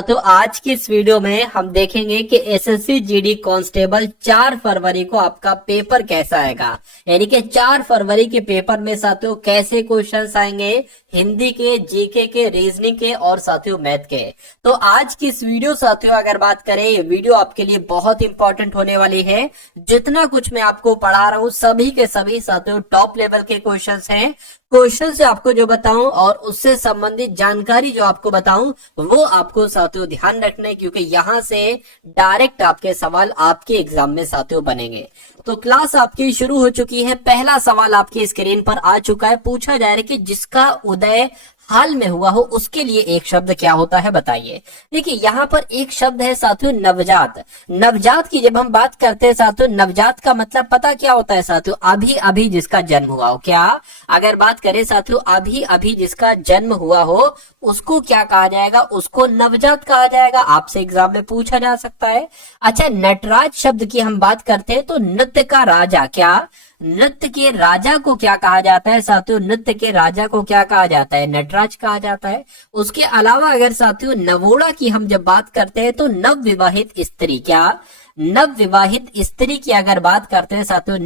तो आज की इस वीडियो में हम देखेंगे कि एसएससी जीडी कांस्टेबल 4 फरवरी को आपका पेपर कैसा आएगा। यानी कि 4 फरवरी के पेपर में साथियों कैसे क्वेश्चंस आएंगे, हिंदी के, जीके के, रीजनिंग के और साथियों मैथ के। तो आज की इस वीडियो साथियों अगर बात करें, ये वीडियो आपके लिए बहुत इंपॉर्टेंट होने वाली है। जितना कुछ मैं आपको पढ़ा रहा हूँ सभी के सभी साथियों टॉप लेवल के क्वेश्चंस हैं। क्वेश्चन से आपको जो बताऊं और उससे संबंधित जानकारी जो आपको बताऊं वो आपको साथियों ध्यान रखना है, क्योंकि यहां से डायरेक्ट आपके सवाल आपके एग्जाम में साथियों बनेंगे। तो क्लास आपकी शुरू हो चुकी है। पहला सवाल आपकी स्क्रीन पर आ चुका है। पूछा जा रहा है कि जिसका उदय हाल में हुआ हो उसके लिए एक शब्द क्या होता है, बताइए। देखिए यहाँ पर एक शब्द है साथियों नवजात। नवजात की जब हम बात करते हैं साथियों, नवजात का मतलब पता क्या होता है साथियों, अभी अभी जिसका जन्म हुआ हो। क्या अगर बात करें साथियों, अभी अभी जिसका जन्म हुआ हो उसको क्या कहा जाएगा, उसको नवजात कहा जाएगा। आपसे एग्जाम में पूछा जा सकता है। अच्छा, नटराज शब्द की हम बात करते हैं तो नृत्य का राजा, क्या नृत्य के राजा को क्या कहा जाता है साथियों, नृत्य के राजा को क्या कहा जाता है, नटराज कहा जाता है। उसके अलावा अगर साथियों नवोड़ा की हम जब बात करते हैं तो नव विवाहित स्त्री, क्या नव विवाहित स्त्री की अगर बात करते हैं साथियों,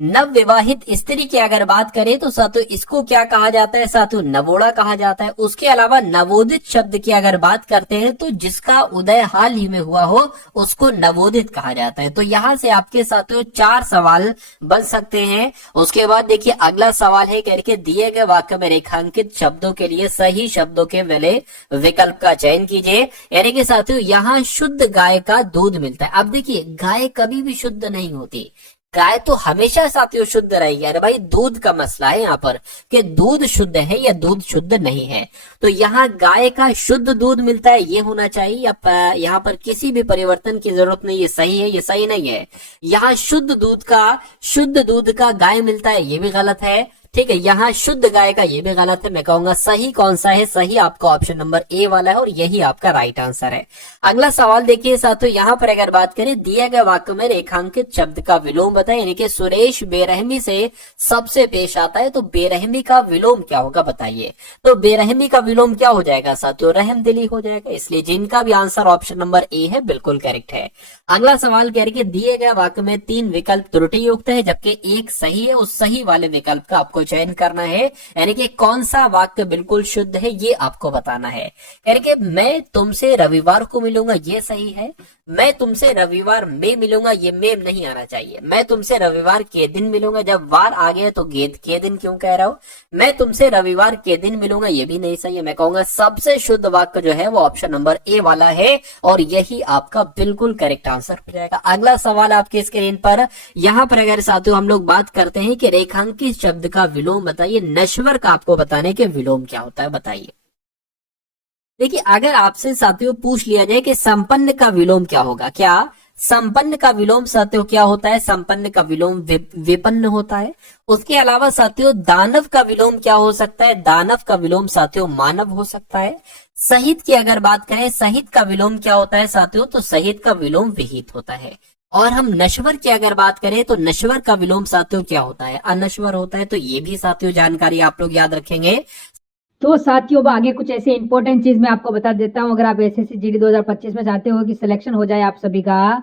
नव विवाहित स्त्री की अगर बात करें तो साथियों इसको क्या कहा जाता है साथियों, नवोड़ा कहा जाता है। उसके अलावा नवोदित शब्द की अगर बात करते हैं तो जिसका उदय हाल ही में हुआ हो उसको नवोदित कहा जाता है। तो यहां से आपके साथियों 4 सवाल बन सकते हैं। उसके बाद देखिए अगला सवाल है करके दिए गए वाक्य में रेखांकित शब्दों के लिए सही शब्दों के वाले विकल्प का चयन कीजिए। यानी कि साथियों यहाँ शुद्ध गाय का दूध मिलता है। अब देखिए गाय कभी भी शुद्ध नहीं होती, गाय तो हमेशा साथियों शुद्ध रहेगी। अरे भाई दूध का मसला है यहाँ पर कि दूध शुद्ध है या दूध शुद्ध नहीं है। तो यहाँ गाय का शुद्ध दूध मिलता है ये होना चाहिए, या यहाँ पर किसी भी परिवर्तन की जरूरत नहीं। ये सही है, ये सही नहीं है। यहाँ शुद्ध दूध का गाय मिलता है ये भी गलत है। ठीक है, यहाँ शुद्ध गाय का ये भी गलत है। मैं कहूंगा सही कौन सा है, सही आपका ऑप्शन नंबर ए वाला है और यही आपका राइट आंसर है। अगला सवाल देखिए साथियों, यहाँ पर अगर बात करें दिए गए वाक्य में रेखांकित शब्द का विलोम बताएं। यानी कि सुरेश बेरहमी से सबसे पेश आता है तो बेरहमी का विलोम क्या होगा बताइए। तो बेरहमी का विलोम क्या हो जाएगा साथियों, रहमदिली हो जाएगा। इसलिए जिनका भी आंसर ऑप्शन नंबर ए है बिल्कुल करेक्ट है। अगला सवाल कह रहे कि दिए गए वाक्य में 3 विकल्प त्रुटि युक्त है जबकि एक सही है। उस सही वाले विकल्प का आपको चयन करना है। यानी कि कौन सा वाक्य बिल्कुल शुद्ध है ये आपको बताना है। यानी कि मैं तुमसे रविवार को मिलूंगा ये सही है। मैं तुमसे रविवार में मिलूंगा ये में नहीं आना चाहिए। मैं तुमसे रविवार के दिन मिलूंगा, जब वार आ गया तो गेद के दिन क्यों कह रहा हूं। मैं तुमसे रविवार के दिन मिलूंगा ये भी नहीं सही है। मैं कहूंगा सबसे शुद्ध वाक्य जो है वो ऑप्शन नंबर ए वाला है और यही आपका बिल्कुल करेक्ट आंसर हो जाएगा। अगला सवाल आपकी स्क्रीन पर, यहां पर अगर साथियों हम लोग बात करते हैं कि रेखांकित शब्द का विलोम बताइए। नश्वर का आपको बताने के विलोम क्या होता है बताइए। देखिए अगर आपसे साथियों पूछ लिया जाए कि संपन्न का विलोम क्या होगा, क्या संपन्न का विलोम साथियों क्या होता है, संपन्न का विलोम विपन्न होता है। उसके अलावा साथियों दानव का विलोम क्या हो सकता है, दानव का विलोम साथियों मानव हो सकता है। सहित की अगर बात करें, सहित का विलोम क्या होता है साथियों, तो सहित का विलोम विहित होता है। और हम नश्वर की अगर बात करें तो नश्वर का विलोम साथियों क्या होता है, अनश्वर होता है। तो ये भी साथियों जानकारी आप लोग याद रखेंगे। तो साथियों आगे कुछ ऐसे इंपॉर्टेंट चीज मैं आपको बता देता हूँ। अगर आप एसएससी जीडी 2025 में चाहते हो कि सिलेक्शन हो जाए आप सभी का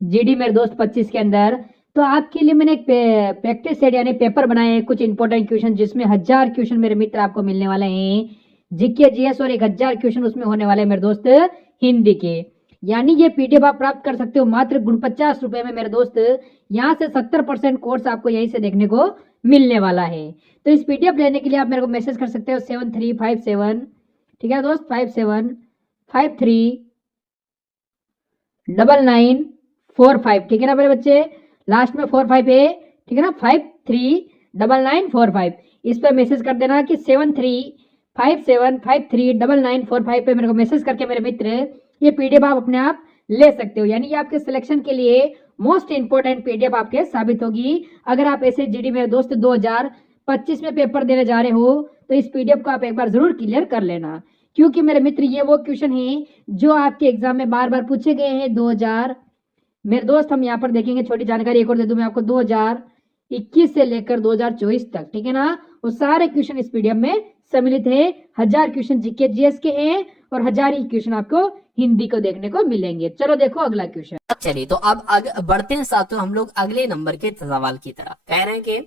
जीडी मेरे दोस्त 25 के अंदर, तो आपके लिए मैंने एक प्रैक्टिस सेट यानी पेपर बनाए हैं, कुछ इंपॉर्टेंट क्वेश्चन जिसमें 1000 क्वेश्चन मेरे मित्र आपको मिलने वाले हैं जीके जीएस और 1000 क्वेश्चन उसमें होने वाले हैं मेरे दोस्त हिंदी के। यानी ये पीडीएफ आप प्राप्त कर सकते हो मात्र 49 रुपए में मेरे दोस्त। यहाँ से 70% कोर्स आपको यहीं से देखने को मिलने वाला है। तो इस पीडीएफ लेने के लिए आप मेरे को मैसेज कर सकते हो 7357, ठीक है दोस्त, 57539945, ठीक है ना मेरे बच्चे, लास्ट में 45 है, ठीक है ना, 539945। इस पर मैसेज कर देना कि 7357539945 पे मेरे को मैसेज करके मेरे मित्र ये पीडीएफ आप अपने आप ले सकते हो। यानी ये आपके सिलेक्शन के लिए मोस्ट इंपोर्टेंट पीडीएफ आपके साबित होगी। अगर आप ऐसे जीडी मेरे दोस्त 2025 में पेपर देने जा रहे हो तो इस पीडीएफ को आप एक बार जरूर क्लियर कर लेना, क्योंकि मेरे मित्र ये वो क्वेश्चन हैं जो आपके एग्जाम में बार बार पूछे गए हैं। 2000 मेरे दोस्त हम यहाँ पर देखेंगे, छोटी जानकारी एक और दे दूं मैं आपको, 2021 से लेकर 2024 तक, ठीक है ना, वो सारे क्वेश्चन इस पीडीएफ में सम्मिलित है। 1000 क्वेश्चन जीके जीएस के हैं और 1000 ही क्वेश्चन आपको हिंदी को देखने को मिलेंगे। चलो देखो अगला क्वेश्चन। चलिए तो अब बढ़ते हैं साथियों हम लोग अगले नंबर के सवाल की तरफ। कह रहे हैं कि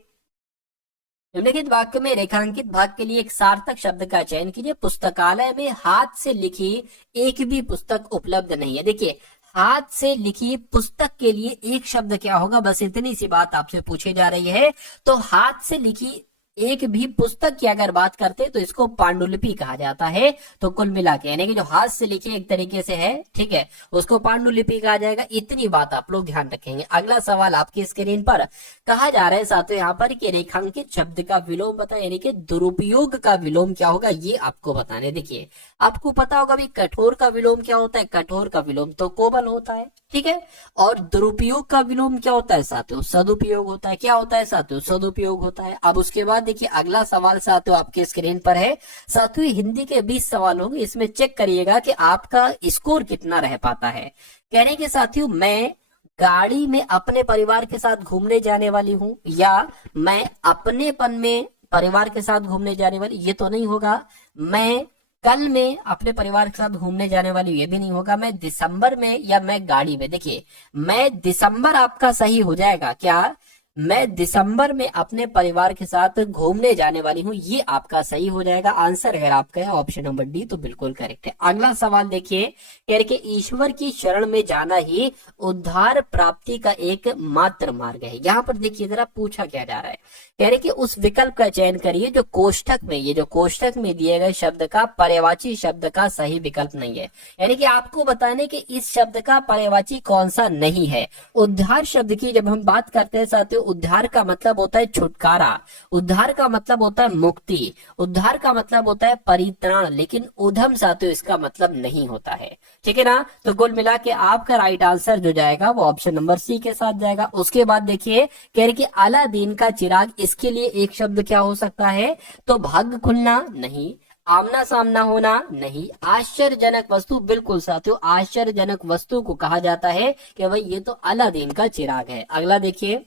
निम्नलिखित वाक्य में रेखांकित भाग के लिए एक सार्थक शब्द का चयन कीजिए। पुस्तकालय में हाथ से लिखी एक भी पुस्तक उपलब्ध नहीं है। देखिए हाथ से लिखी पुस्तक के लिए एक शब्द क्या होगा, बस इतनी सी बात आपसे पूछी जा रही है। तो हाथ से लिखी एक भी पुस्तक की अगर बात करते तो इसको पांडुलिपि कहा जाता है। तो कुल मिला के यानी कि जो हाथ से लिखे एक तरीके से है, ठीक है, उसको पांडुलिपि कहा जाएगा। इतनी बात आप लोग ध्यान रखेंगे। अगला सवाल आपकी स्क्रीन पर कहा जा रहा है साथियों यहाँ पर कि रेखांकित शब्द का विलोम बताएं, यानी कि दुरुपयोग का विलोम क्या होगा ये आपको बताने। देखिए आपको पता होगा भी कठोर का विलोम क्या होता है, कठोर का विलोम तो कोमल होता है, ठीक है। और दुरुपयोग का विलोम क्या होता है साथियों, सदुपयोग होता है। क्या होता है साथियों, सदुपयोग होता है। अब उसके बाद देखिए अगला सवाल साथियों आपके स्क्रीन पर है। साथियों हिंदी के 20 सवाल होंगे, इसमें चेक करिएगा कि आपका स्कोर कितना रह पाता है। कहने के साथियों मैं गाड़ी में अपने परिवार के साथ घूमने जाने वाली हूँ, या मैं अपनेपन में परिवार के साथ घूमने जाने वाली, ये तो नहीं होगा। मैं कल में अपने परिवार के साथ घूमने जाने वाली, ये भी नहीं होगा। मैं दिसंबर में या मैं गाड़ी में, देखिए मैं दिसंबर आपका सही हो जाएगा। क्या मैं दिसंबर में अपने परिवार के साथ घूमने जाने वाली हूँ, ये आपका सही हो जाएगा। आंसर अगर आपका है ऑप्शन नंबर डी तो बिल्कुल करेक्ट है। अगला सवाल देखिए, कह रहे कि ईश्वर की शरण में जाना ही उद्धार प्राप्ति का एक मात्र मार्ग है। यहाँ पर देखिए जरा पूछा क्या जा रहा है, कह रहे कि उस विकल्प का चयन करिए जो कोष्ठक में, ये जो कोष्ठक में दिए गए शब्द का पर्यायवाची शब्द का सही विकल्प नहीं है। यानी कि आपको बताने कि इस शब्द का पर्यायवाची कौन सा नहीं है। उद्धार शब्द की जब हम बात करते हैं साथियों, उद्धार का मतलब होता है छुटकारा, उद्धार का मतलब होता है मुक्ति, उद्धार का मतलब होता है परित्राण, लेकिन उधम साथियों इसका मतलब नहीं होता है, ठीक है ना। तो कुल मिला के आपका राइट आंसर जो जाएगा वो ऑप्शन नंबर सी के साथ जाएगा। उसके बाद देखिए कह रहे कि अलादीन का चिराग, इसके लिए एक शब्द क्या हो सकता है, तो भाग्य खुलना नहीं, आमना सामना होना नहीं, आश्चर्यजनक वस्तु, बिल्कुल साथियों आश्चर्यजनक वस्तु को कहा जाता है कि भाई ये तो अलादीन का चिराग है। अगला देखिए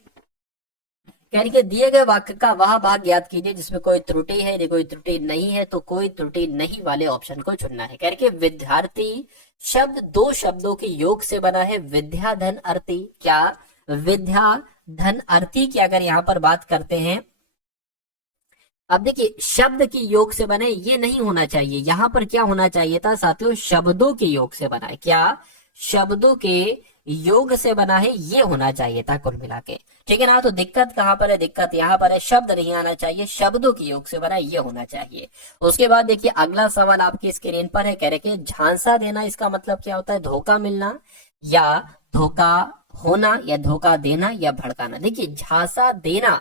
यानी कि दिए गए वाक्य का वह भाग याद कीजिए जिसमें कोई त्रुटि है। यदि कोई त्रुटि नहीं है तो कोई त्रुटि नहीं वाले ऑप्शन को चुनना है। कह रहे कि विद्यार्थी शब्द दो शब्दों के योग से बना है, विद्या धन अर्थी। क्या विद्या धन अर्थी की अगर यहाँ पर बात करते हैं, अब देखिए शब्द के योग से बने ये नहीं होना चाहिए, यहाँ पर क्या होना चाहिए था साथियों, शब्दों के योग से बना है। क्या शब्दों के योग से बना है ये होना चाहिए था कुल मिला के, ठीक है ना। तो दिक्कत कहाँ पर है, दिक्कत यहाँ पर है, शब्द नहीं आना चाहिए, शब्दों के योग से बना ये होना चाहिए। उसके बाद देखिए अगला सवाल आपकी स्क्रीन पर है, कह रहे कि झांसा देना इसका मतलब क्या होता है, धोखा मिलना या धोखा होना या धोखा देना या भड़काना। देखिए झांसा देना,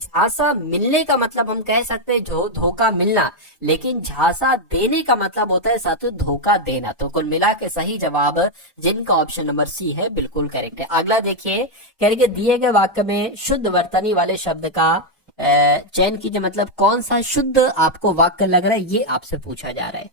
झांसा मिलने का मतलब हम कह सकते हैं जो धोखा मिलना, लेकिन झांसा देने का मतलब होता है साथियों धोखा देना। तो कुल मिला के सही जवाब जिनका ऑप्शन नंबर सी है बिल्कुल करेक्ट है। अगला देखिए कह रहे दिए गए वाक्य में शुद्ध वर्तनी वाले शब्द का चयन कीजिए, मतलब कौन सा शुद्ध आपको वाक्य लग रहा है ये आपसे पूछा जा रहा है।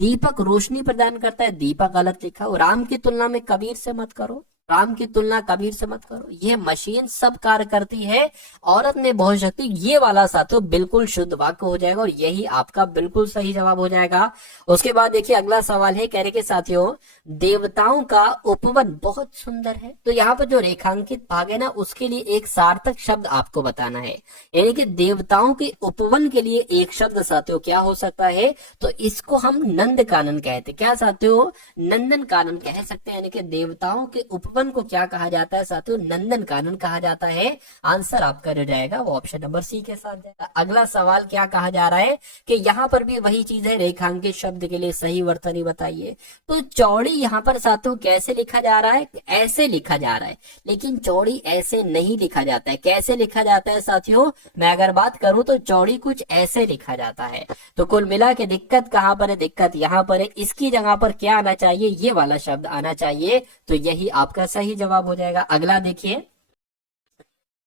दीपक रोशनी प्रदान करता है, दीपक गलत लिखा हो। राम की तुलना में कबीर से मत करो, राम की तुलना कबीर से मत करो। ये मशीन सब कार्य करती है, औरत में बहुत शक्ति, ये वाला साथियों बिल्कुल शुद्ध वाक्य हो जाएगा और यही आपका बिल्कुल सही जवाब हो जाएगा। उसके बाद देखिए अगला सवाल है, कह रहे कि साथियों देवताओं का उपवन बहुत सुंदर है। तो यहाँ पर जो रेखांकित भाग है ना उसके लिए एक सार्थक शब्द आपको बताना है, यानी कि देवताओं के उपवन के लिए एक शब्द साथियों क्या हो सकता है, तो इसको हम नंद कानन कहते। क्या साथियों, नंदन कानन कह सकते हैं, यानी कि देवताओं के उपवन को क्या कहा जाता है साथियों, नंदन कानन कहा जाता है। आंसर आपका जो जाएगा वो ऑप्शन नंबर सी के साथ जाएगा। अगला सवाल क्या कहा जा रहा है कि यहाँ पर भी वही चीज है, रेखांकित शब्द के लिए सही वर्तनी बताइए। तो चौड़ी यहाँ पर साथियों कैसे लिखा जा रहा है, ऐसे लिखा जा रहा है, लेकिन चौड़ी ऐसे नहीं लिखा जाता है। कैसे लिखा जाता है साथियों, मैं अगर बात करूं तो चौड़ी कुछ ऐसे लिखा जाता है। तो कुल मिला के दिक्कत कहां पर है, दिक्कत यहाँ पर है। इसकी जगह पर क्या आना चाहिए, ये वाला शब्द आना चाहिए, तो यही आपका सही जवाब हो जाएगा। अगला देखिए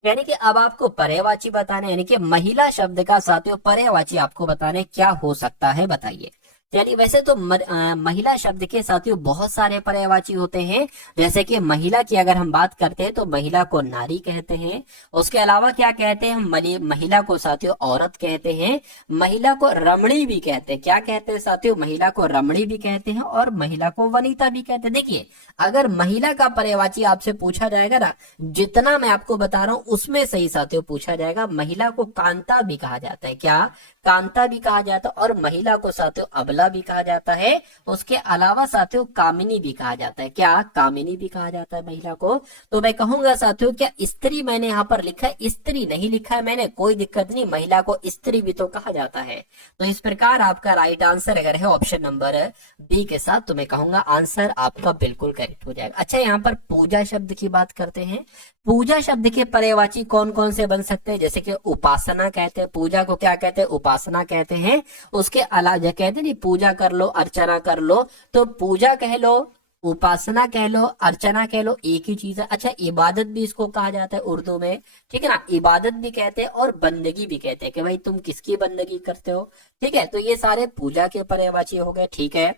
यानी कि अब आपको पर्यायवाची बताने, यानी कि महिला शब्द का साथियों पर्यायवाची आपको बताने क्या हो सकता है, बताइए। चलिए, वैसे तो महिला शब्द के साथियों बहुत सारे पर्यायवाची होते हैं। जैसे कि महिला की अगर हम बात करते हैं तो महिला को नारी कहते हैं। उसके अलावा क्या कहते हैं, हम महिला को साथियों औरत कहते हैं। महिला को रमणी भी कहते हैं। क्या कहते हैं साथियों, महिला को रमणी भी कहते हैं और महिला को वनिता भी कहते हैं। देखिए, अगर महिला का पर्यायवाची आपसे पूछा जाएगा ना, जितना मैं आपको बता रहा हूं उसमें सही साथियों पूछा जाएगा। महिला को कांता भी कहा जाता है। क्या, कांता भी कहा जाता है। और महिला को साथियों अबला भी कहा जाता है। उसके अलावा साथियों कामिनी भी कहा जाता है। क्या, कामिनी भी कहा जाता है महिला को। तो मैं कहूंगा साथियों, क्या स्त्री मैंने यहाँ पर लिखा है, स्त्री नहीं लिखा है मैंने, कोई दिक्कत नहीं, महिला को स्त्री भी तो कहा जाता है। तो इस प्रकार आपका राइट आंसर अगर है ऑप्शन नंबर बी के साथ, तो मैं कहूंगा आंसर आपका बिल्कुल करेक्ट हो जाएगा। अच्छा, यहाँ पर पूजा शब्द की बात करते हैं। पूजा शब्द के पर्यायवाची कौन कौन से बन सकते हैं, जैसे कि उपासना कहते हैं। पूजा को क्या कहते हैं, उपासना कहते हैं। उसके अलावा कहते हैं नहीं, पूजा कर लो, अर्चना कर लो, तो पूजा कह लो, उपासना कह लो, अर्चना कह लो, एक ही चीज है। अच्छा, इबादत भी इसको कहा जाता है उर्दू में, ठीक है ना, इबादत भी कहते हैं और बंदगी भी कहते हैं कि भाई तुम किसकी बंदगी करते हो, ठीक है। तो ये सारे पूजा के पर्यायवाची हो गए, ठीक है।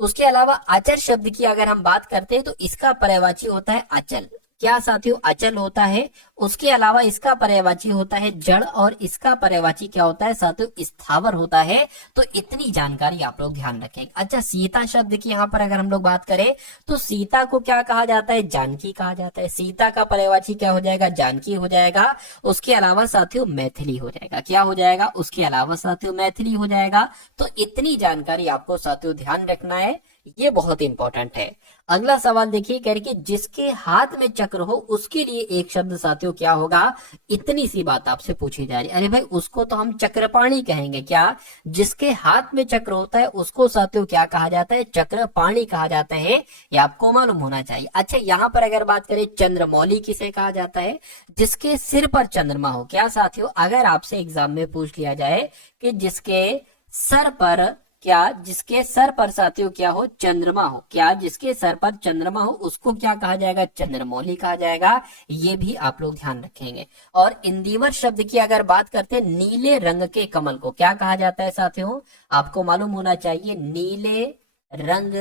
उसके अलावा अचल शब्द की अगर हम बात करते हैं तो इसका पर्यायवाची होता है अचल। क्या साथियों, अचल होता है। उसके अलावा इसका पर्यायवाची होता है जड़, और इसका पर्यायवाची क्या होता है साथियों, स्थावर होता है। तो इतनी जानकारी आप लोग ध्यान रखेंगे। अच्छा, सीता शब्द की यहाँ पर अगर हम लोग बात करें तो सीता को क्या कहा जाता है, जानकी कहा जाता है। सीता का पर्यायवाची क्या हो जाएगा, जानकी हो जाएगा। उसके अलावा साथियों मैथिली हो जाएगा। क्या हो जाएगा, उसके अलावा साथियों मैथिली हो जाएगा। तो इतनी जानकारी आपको साथियों ध्यान रखना है, ये बहुत इंपॉर्टेंट है। अगला सवाल देखिए, कह रही कि जिसके हाथ में चक्र हो उसके लिए एक शब्द साथियों क्या होगा। इतनी सी बात आपसे पूछी जा रही है। अरे भाई, उसको तो हम चक्रपाणी कहेंगे। क्या, जिसके हाथ में चक्र होता है उसको साथियों क्या कहा जाता है, चक्रपाणी कहा जाता है। ये आपको मालूम होना चाहिए। अच्छा, यहाँ पर अगर बात करें चंद्रमौली किसे कहा जाता है, जिसके सिर पर चंद्रमा हो। क्या साथियों, अगर आपसे एग्जाम में पूछ लिया जाए कि जिसके सर पर, क्या जिसके सर पर साथियों क्या हो, चंद्रमा हो, क्या जिसके सर पर चंद्रमा हो उसको क्या कहा जाएगा, चंद्रमौली कहा जाएगा। ये भी आप लोग ध्यान रखेंगे। और इंदिवर शब्द की अगर बात करते हैं, नीले रंग के कमल को क्या कहा जाता है साथियों, आपको मालूम होना चाहिए। नीले रंग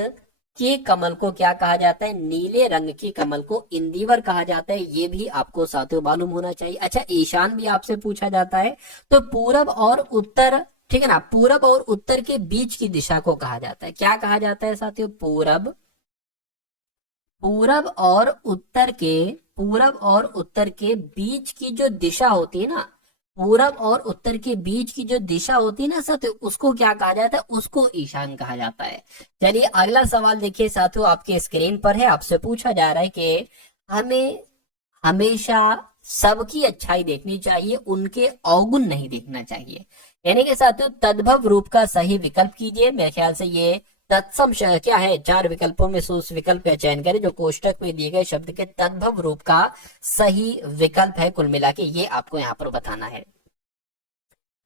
के कमल को क्या कहा जाता है, नीले रंग के कमल को इंदिवर कहा जाता है। ये भी आपको साथियों मालूम होना चाहिए। अच्छा, ईशान भी आपसे पूछा जाता है। तो पूरब और उत्तर, ठीक है ना, पूरब और उत्तर के बीच की दिशा को कहा जाता है। क्या कहा जाता है साथियों, पूरब, पूरब और उत्तर के, पूरब और उत्तर के बीच की जो दिशा होती है ना, पूरब और उत्तर के बीच की जो दिशा होती है ना साथियों, उसको क्या कहा जाता है, उसको ईशान कहा जाता है। चलिए अगला सवाल देखिए साथियों, आपके स्क्रीन पर है। आपसे पूछा जा रहा है कि हमें हमेशा सबकी अच्छाई देखनी चाहिए, उनके अवगुण नहीं देखना चाहिए। यानी कि साथियों तद्भव रूप का सही विकल्प कीजिए। मेरे ख्याल से ये तत्सम क्या है, 4 विकल्पों में से उस विकल्प का चयन करें जो कोष्टक में दिए गए शब्द के तद्भव रूप का सही विकल्प है। कुल मिला के ये आपको यहाँ पर बताना है।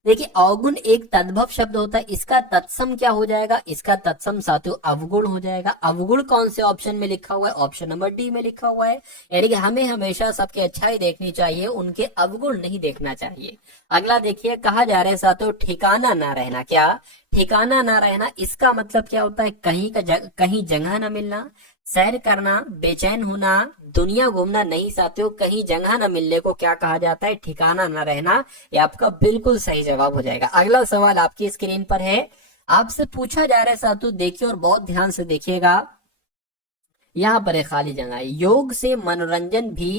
देखिए, अवगुण एक तद्भव शब्द होता है, इसका तत्सम क्या हो जाएगा, इसका तत्सम साथियों अवगुण हो जाएगा। अवगुण कौन से ऑप्शन में लिखा हुआ है, ऑप्शन नंबर डी में लिखा हुआ है। यानी कि हमें हमेशा सबकी अच्छाई देखनी चाहिए, उनके अवगुण नहीं देखना चाहिए। अगला देखिए, कहा जा रहा है साथियों ठिकाना ना रहना। क्या, ठिकाना ना रहना, इसका मतलब क्या होता है, कहीं जगह ना मिलना, सैर करना, बेचैन होना, दुनिया घूमना नहीं साथियों, कहीं जगह न मिलने को क्या कहा जाता है, ठिकाना न रहना। ये आपका बिल्कुल सही जवाब हो जाएगा। अगला सवाल आपकी स्क्रीन पर है, आपसे पूछा जा रहा है साथियों, देखिए और बहुत ध्यान से देखिएगा। यहाँ पर एक खाली जगह है। योग से मनोरंजन भी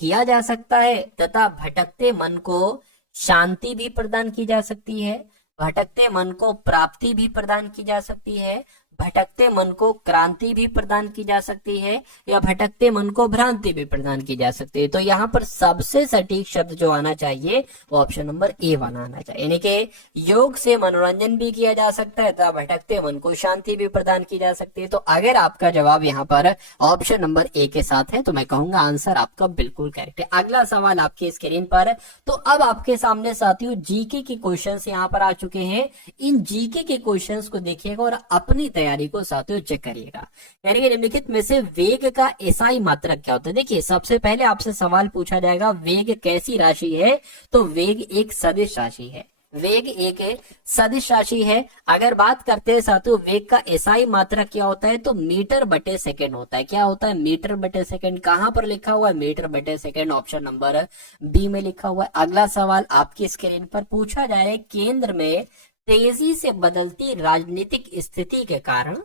किया जा सकता है तथा भटकते मन को शांति भी प्रदान की जा सकती है, भटकते मन को प्राप्ति भी प्रदान की जा सकती है, भटकते मन को क्रांति भी प्रदान की जा सकती है, या भटकते मन को भ्रांति भी प्रदान की जा सकती है। तो यहाँ पर सबसे सटीक शब्द जो आना चाहिए वो ऑप्शन नंबर ए वाला आना चाहिए। यानी कि योग से मनोरंजन भी किया जा सकता है तथा भटकते मन को शांति भी प्रदान की जा सकती है। तो अगर आपका जवाब यहाँ पर ऑप्शन नंबर ए के साथ है तो मैं कहूंगा आंसर आपका बिल्कुल करेक्ट है। अगला सवाल आपकी स्क्रीन पर, तो अब आपके सामने साथियों जीके के क्वेश्चन यहाँ पर आ चुके हैं। इन जीके के क्वेश्चन को देखिएगा और अपनी तैयारी को साथियों चेक करिएगा। यानी कि निम्नलिखित में से वेग का एसआई मात्रक क्या होता है। देखिए, सबसे पहले आपसे सवाल पूछा जाएगा वेग कैसी राशि है, तो वेग एक सदिश राशि है। वेग एक सदिश राशि है। अगर बात करते हैं साथियों वेग का एसआई मात्रक क्या होता है, तो मीटर बटे सेकंड होता है। क्या होता है, मीटर बटे सेकंड। कहां पर लिखा हुआ है, मीटर बटे सेकंड, ऑप्शन नंबर बी में लिखा हुआ है। अगला सवाल आपकी स्क्रीन पर पूछा जा रहा है, केंद्र में तेजी से बदलती राजनीतिक स्थिति के कारण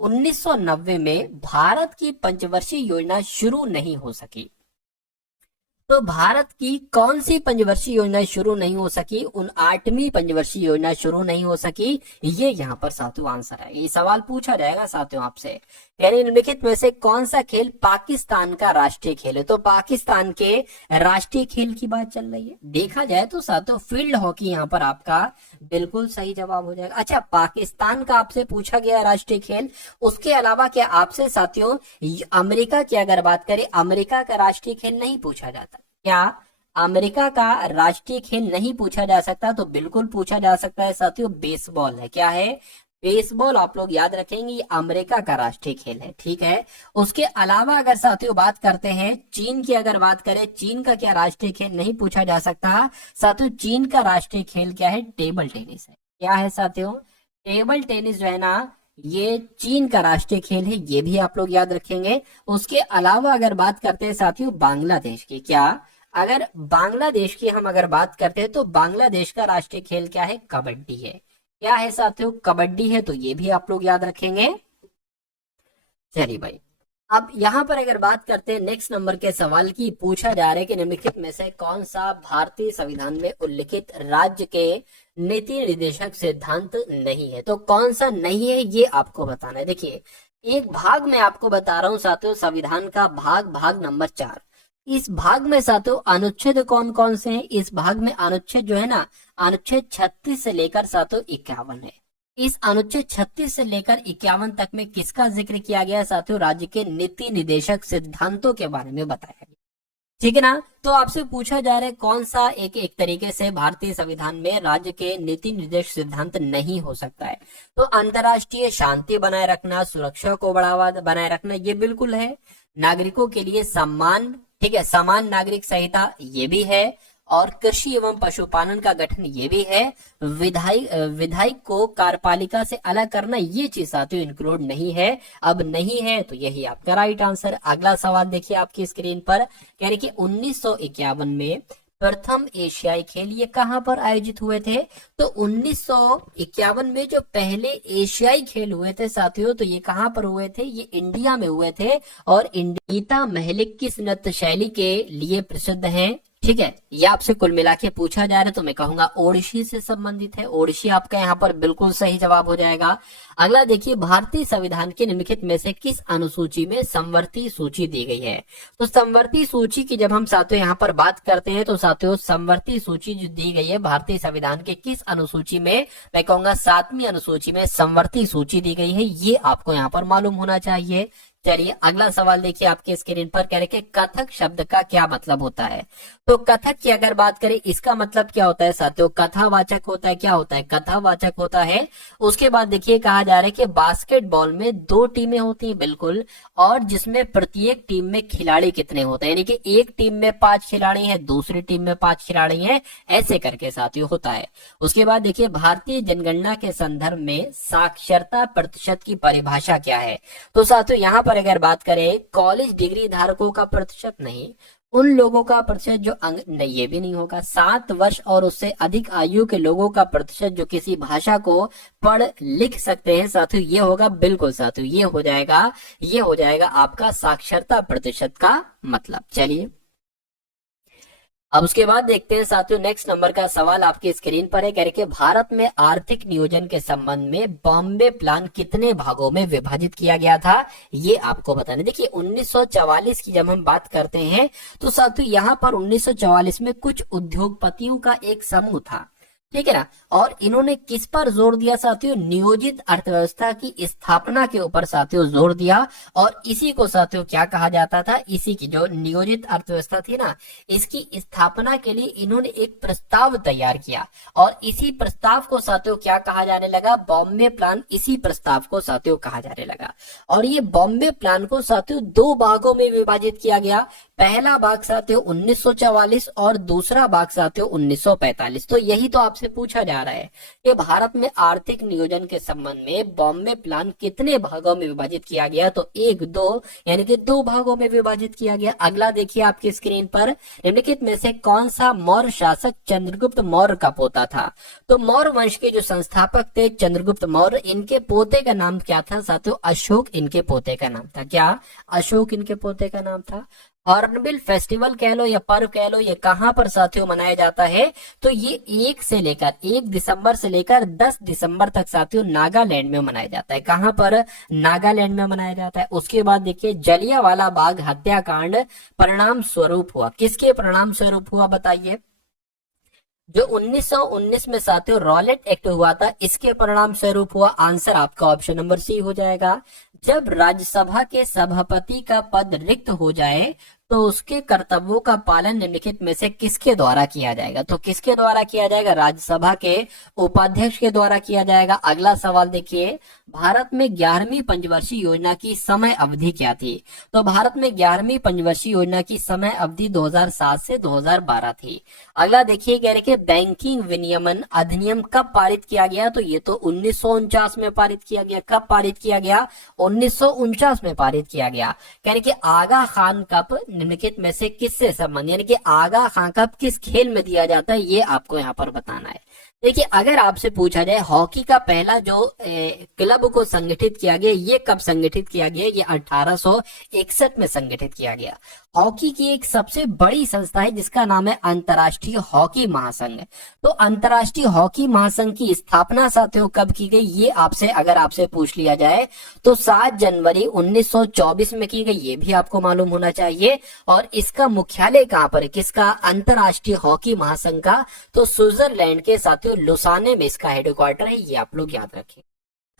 1990 में भारत की पंचवर्षीय योजना शुरू नहीं हो सकी। तो भारत की कौन सी पंचवर्षीय योजना शुरू नहीं हो सकी, 8वीं पंचवर्षीय योजना शुरू नहीं हो सकी, ये यहाँ पर साथियों आंसर है। ये सवाल पूछा जाएगा साथियों आपसे, यानी निम्नलिखित में से कौन सा खेल पाकिस्तान का राष्ट्रीय खेल है। तो पाकिस्तान के राष्ट्रीय खेल की बात चल रही है। देखा जाए तो साथियों फील्ड हॉकी यहाँ पर आपका बिल्कुल सही जवाब हो जाएगा। अच्छा, पाकिस्तान का आपसे पूछा गया राष्ट्रीय खेल, उसके अलावा क्या आपसे साथियों अमेरिका की अगर बात करें, अमेरिका का राष्ट्रीय खेल नहीं पूछा जाता? क्या अमेरिका का राष्ट्रीय खेल नहीं पूछा जा सकता? तो बिल्कुल पूछा जा सकता है साथियों, बेसबॉल है। क्या है, बेसबॉल। आप लोग याद रखेंगे ये अमेरिका का राष्ट्रीय खेल है, ठीक है। उसके अलावा अगर साथियों बात करते हैं चीन की, अगर बात करें चीन का क्या राष्ट्रीय खेल नहीं पूछा जा सकता? साथियों चीन का राष्ट्रीय खेल क्या है, टेबल टेनिस है। क्या है साथियों, टेबल टेनिस जो है ना, ये चीन का राष्ट्रीय खेल है, ये भी आप लोग याद रखेंगे। उसके अलावा अगर बात करते हैं साथियों बांग्लादेश की, क्या अगर बांग्लादेश की हम अगर बात करते हैं तो बांग्लादेश का राष्ट्रीय खेल क्या है, कबड्डी है। क्या है साथियों, कबड्डी है, तो ये भी आप लोग याद रखेंगे। चलिए भाई, अब यहाँ पर अगर बात करते हैं नेक्स्ट नंबर के सवाल की, पूछा जा रहा है कि निम्नलिखित में से कौन सा भारतीय संविधान में उल्लिखित राज्य के नीति निर्देशक सिद्धांत नहीं है। तो कौन सा नहीं है ये आपको बताना है। देखिए एक भाग में आपको बता रहा हूं साथियों, संविधान का भाग नंबर 4। इस भाग में साथियों अनुच्छेद कौन कौन से हैं? इस भाग में अनुच्छेद जो है ना, अनुच्छेद 36 से लेकर साथियों 51 है। इस अनुच्छेद 36 से लेकर 51 तक में किसका जिक्र किया गया साथियों? राज्य के नीति निर्देशक सिद्धांतों के बारे में बताया गया, ठीक है ना। तो आपसे पूछा जा रहा है कौन सा एक तरीके से भारतीय संविधान में राज्य के नीति निर्देशक सिद्धांत नहीं हो सकता है। तो अंतर्राष्ट्रीय शांति बनाए रखना, सुरक्षा को बढ़ावा बनाए रखना, ये बिल्कुल है। नागरिकों के लिए सम्मान, ठीक है, समान नागरिक संहिता, ये भी है। और कृषि एवं पशुपालन का गठन, ये भी है। विधायक को कार्यपालिका से अलग करना, ये चीज साथियों इंक्लूड नहीं है। अब नहीं है तो यही आपका राइट आंसर। अगला सवाल देखिए आपकी स्क्रीन पर, कह रहे कि 1951 में प्रथम एशियाई खेल ये कहां पर आयोजित हुए थे? तो 1951 में जो पहले एशियाई खेल हुए थे साथियों, तो ये कहां पर हुए थे? ये इंडिया में हुए थे। और गीता महलिक किस नृत्य शैली के लिए प्रसिद्ध हैं? ठीक है, ये आपसे कुल मिला के पूछा जा रहा है, तो मैं कहूंगा ओडिसी से संबंधित है। ओडिसी आपका यहाँ पर बिल्कुल सही जवाब हो जाएगा। अगला देखिए, भारतीय संविधान के निम्नलिखित में से किस अनुसूची में समवर्ती सूची दी गई है? तो समवर्ती सूची की जब हम साथियों यहाँ पर बात करते हैं, तो साथियों समवर्ती सूची जो दी गई है भारतीय संविधान के किस अनुसूची में? मैं कहूंगा 7वीं अनुसूची में समवर्ती सूची दी गई है, ये आपको यहाँ पर मालूम होना चाहिए। चलिए अगला सवाल देखिए आपके स्क्रीन पर, कह रहे कि कथक शब्द का क्या मतलब होता है? तो कथक की अगर बात करें, इसका मतलब क्या होता है साथियों? कथावाचक होता है। क्या होता है? कथावाचक होता है। उसके बाद देखिए कहा जा रहा है कि बास्केटबॉल में 2 टीमें होती हैं, बिल्कुल, और जिसमें प्रत्येक टीम में खिलाड़ी कितने होते हैं? यानी कि एक टीम में 5 खिलाड़ी हैं, दूसरी टीम में 5 खिलाड़ी हैं, ऐसे करके साथियों होता है। उसके बाद देखिए, भारतीय जनगणना के संदर्भ में साक्षरता प्रतिशत की परिभाषा क्या है? तो साथियों यहाँ पर अगर बात करें, कॉलेज डिग्री धारकों का प्रतिशत नहीं, उन लोगों का प्रतिशत जो नहीं, ये भी नहीं होगा। 7 वर्ष और उससे अधिक आयु के लोगों का प्रतिशत जो किसी भाषा को पढ़ लिख सकते हैं साथियों, ये होगा, बिल्कुल साथियों ये हो जाएगा आपका साक्षरता प्रतिशत का मतलब। चलिए अब उसके बाद देखते हैं साथियों, नेक्स्ट नंबर का सवाल आपकी स्क्रीन पर है, कह रहे कि भारत में आर्थिक नियोजन के संबंध में बॉम्बे प्लान कितने भागों में विभाजित किया गया था? ये आपको बताना। देखिए 1944 की जब हम बात करते हैं, तो साथियों यहाँ पर 1944 में कुछ उद्योगपतियों का एक समूह था, ठीक है ना, और इन्होंने किस पर जोर दिया साथियों? नियोजित अर्थव्यवस्था की स्थापना के ऊपर साथियों जोर दिया। और इसी को साथियों क्या कहा जाता था? इसी की जो नियोजित अर्थव्यवस्था थी ना, इसकी स्थापना के लिए इन्होंने एक प्रस्ताव तैयार किया, और इसी प्रस्ताव को साथियों क्या कहा जाने लगा? बॉम्बे प्लान। इसी प्रस्ताव को साथियों कहा जाने लगा। और ये बॉम्बे प्लान को साथियों 2 भागों में विभाजित किया गया। पहला भाग साथियों 1944 और दूसरा भाग साथियों 1945। तो यही तो आपसे आपसे पूछा जा रहा है कि भारत में आर्थिक नियोजन के संबंध में बॉम्बे प्लान कितने भागों में विभाजित किया गया, तो एक दो यानी कि दो भागों में विभाजित किया गया। अगला देखिए आपकी स्क्रीन पर, निम्नलिखित में से कौन सा मौर्य शासक चंद्रगुप्त मौर्य का पोता था? तो मौर्य वंश के जो संस्थापक थे चंद्रगुप्त मौर्य, इनके पोते का नाम क्या था साथियों? अशोक इनके पोते का नाम था। क्या? अशोक इनके पोते का नाम था। हॉर्नबिल फेस्टिवल कह लो या पर्व कह लो, ये कहां पर साथियों मनाया जाता है? तो ये 1 दिसंबर से लेकर 10 दिसंबर तक साथियों नागालैंड में मनाया जाता है। कहां पर? नागालैंड में मनाया जाता है। उसके बाद देखिए जलियांवाला बाग हत्याकांड परिणाम स्वरूप हुआ, किसके परिणाम स्वरूप हुआ बताइए? जो 1919 में साथियों रॉलेट एक्ट हुआ था, इसके परिणाम स्वरूप हुआ। आंसर आपका ऑप्शन नंबर सी हो जाएगा। जब राज्यसभा के सभापति का पद रिक्त हो जाए तो उसके कर्तव्यों का पालन निम्नलिखित में से किसके द्वारा किया जाएगा? तो किसके द्वारा किया जाएगा? राज्यसभा के उपाध्यक्ष के द्वारा किया जाएगा। अगला सवाल देखिए, भारत में 11वीं पंचवर्षीय योजना की समय अवधि क्या थी? तो भारत में 11वीं पंचवर्षीय योजना की समय अवधि 2007 से 2012 थी। अगला देखिए कह रहे कि बैंकिंग विनियमन अधिनियम कब पारित किया गया? तो ये तो 1949 में पारित किया गया। कब पारित किया गया? 1949 में पारित किया गया। कह रहे कि आगा खान कप निम्नलिखित में से किससे संबंध, यानी कि आगा खान कप किस खेल में दिया जाता है, ये आपको यहाँ पर बताना है। देखिए अगर आपसे पूछा जाए हॉकी का पहला जो क्लब को संगठित किया गया, ये कब संगठित किया गया? ये 1861 में संगठित किया गया। हॉकी की एक सबसे बड़ी संस्था है जिसका नाम है अंतर्राष्ट्रीय हॉकी महासंघ। तो अंतर्राष्ट्रीय हॉकी महासंघ की स्थापना साथियों कब की गई, ये आपसे अगर आपसे पूछ लिया जाए तो 7 जनवरी 1924 में की गई, ये भी आपको मालूम होना चाहिए। और इसका मुख्यालय कहां पर है? किसका? अंतर्राष्ट्रीय हॉकी महासंघ का। तो स्विट्जरलैंड के साथियों लुसाने में इसका हेडक्वार्टर है, ये आप लोग याद रखें।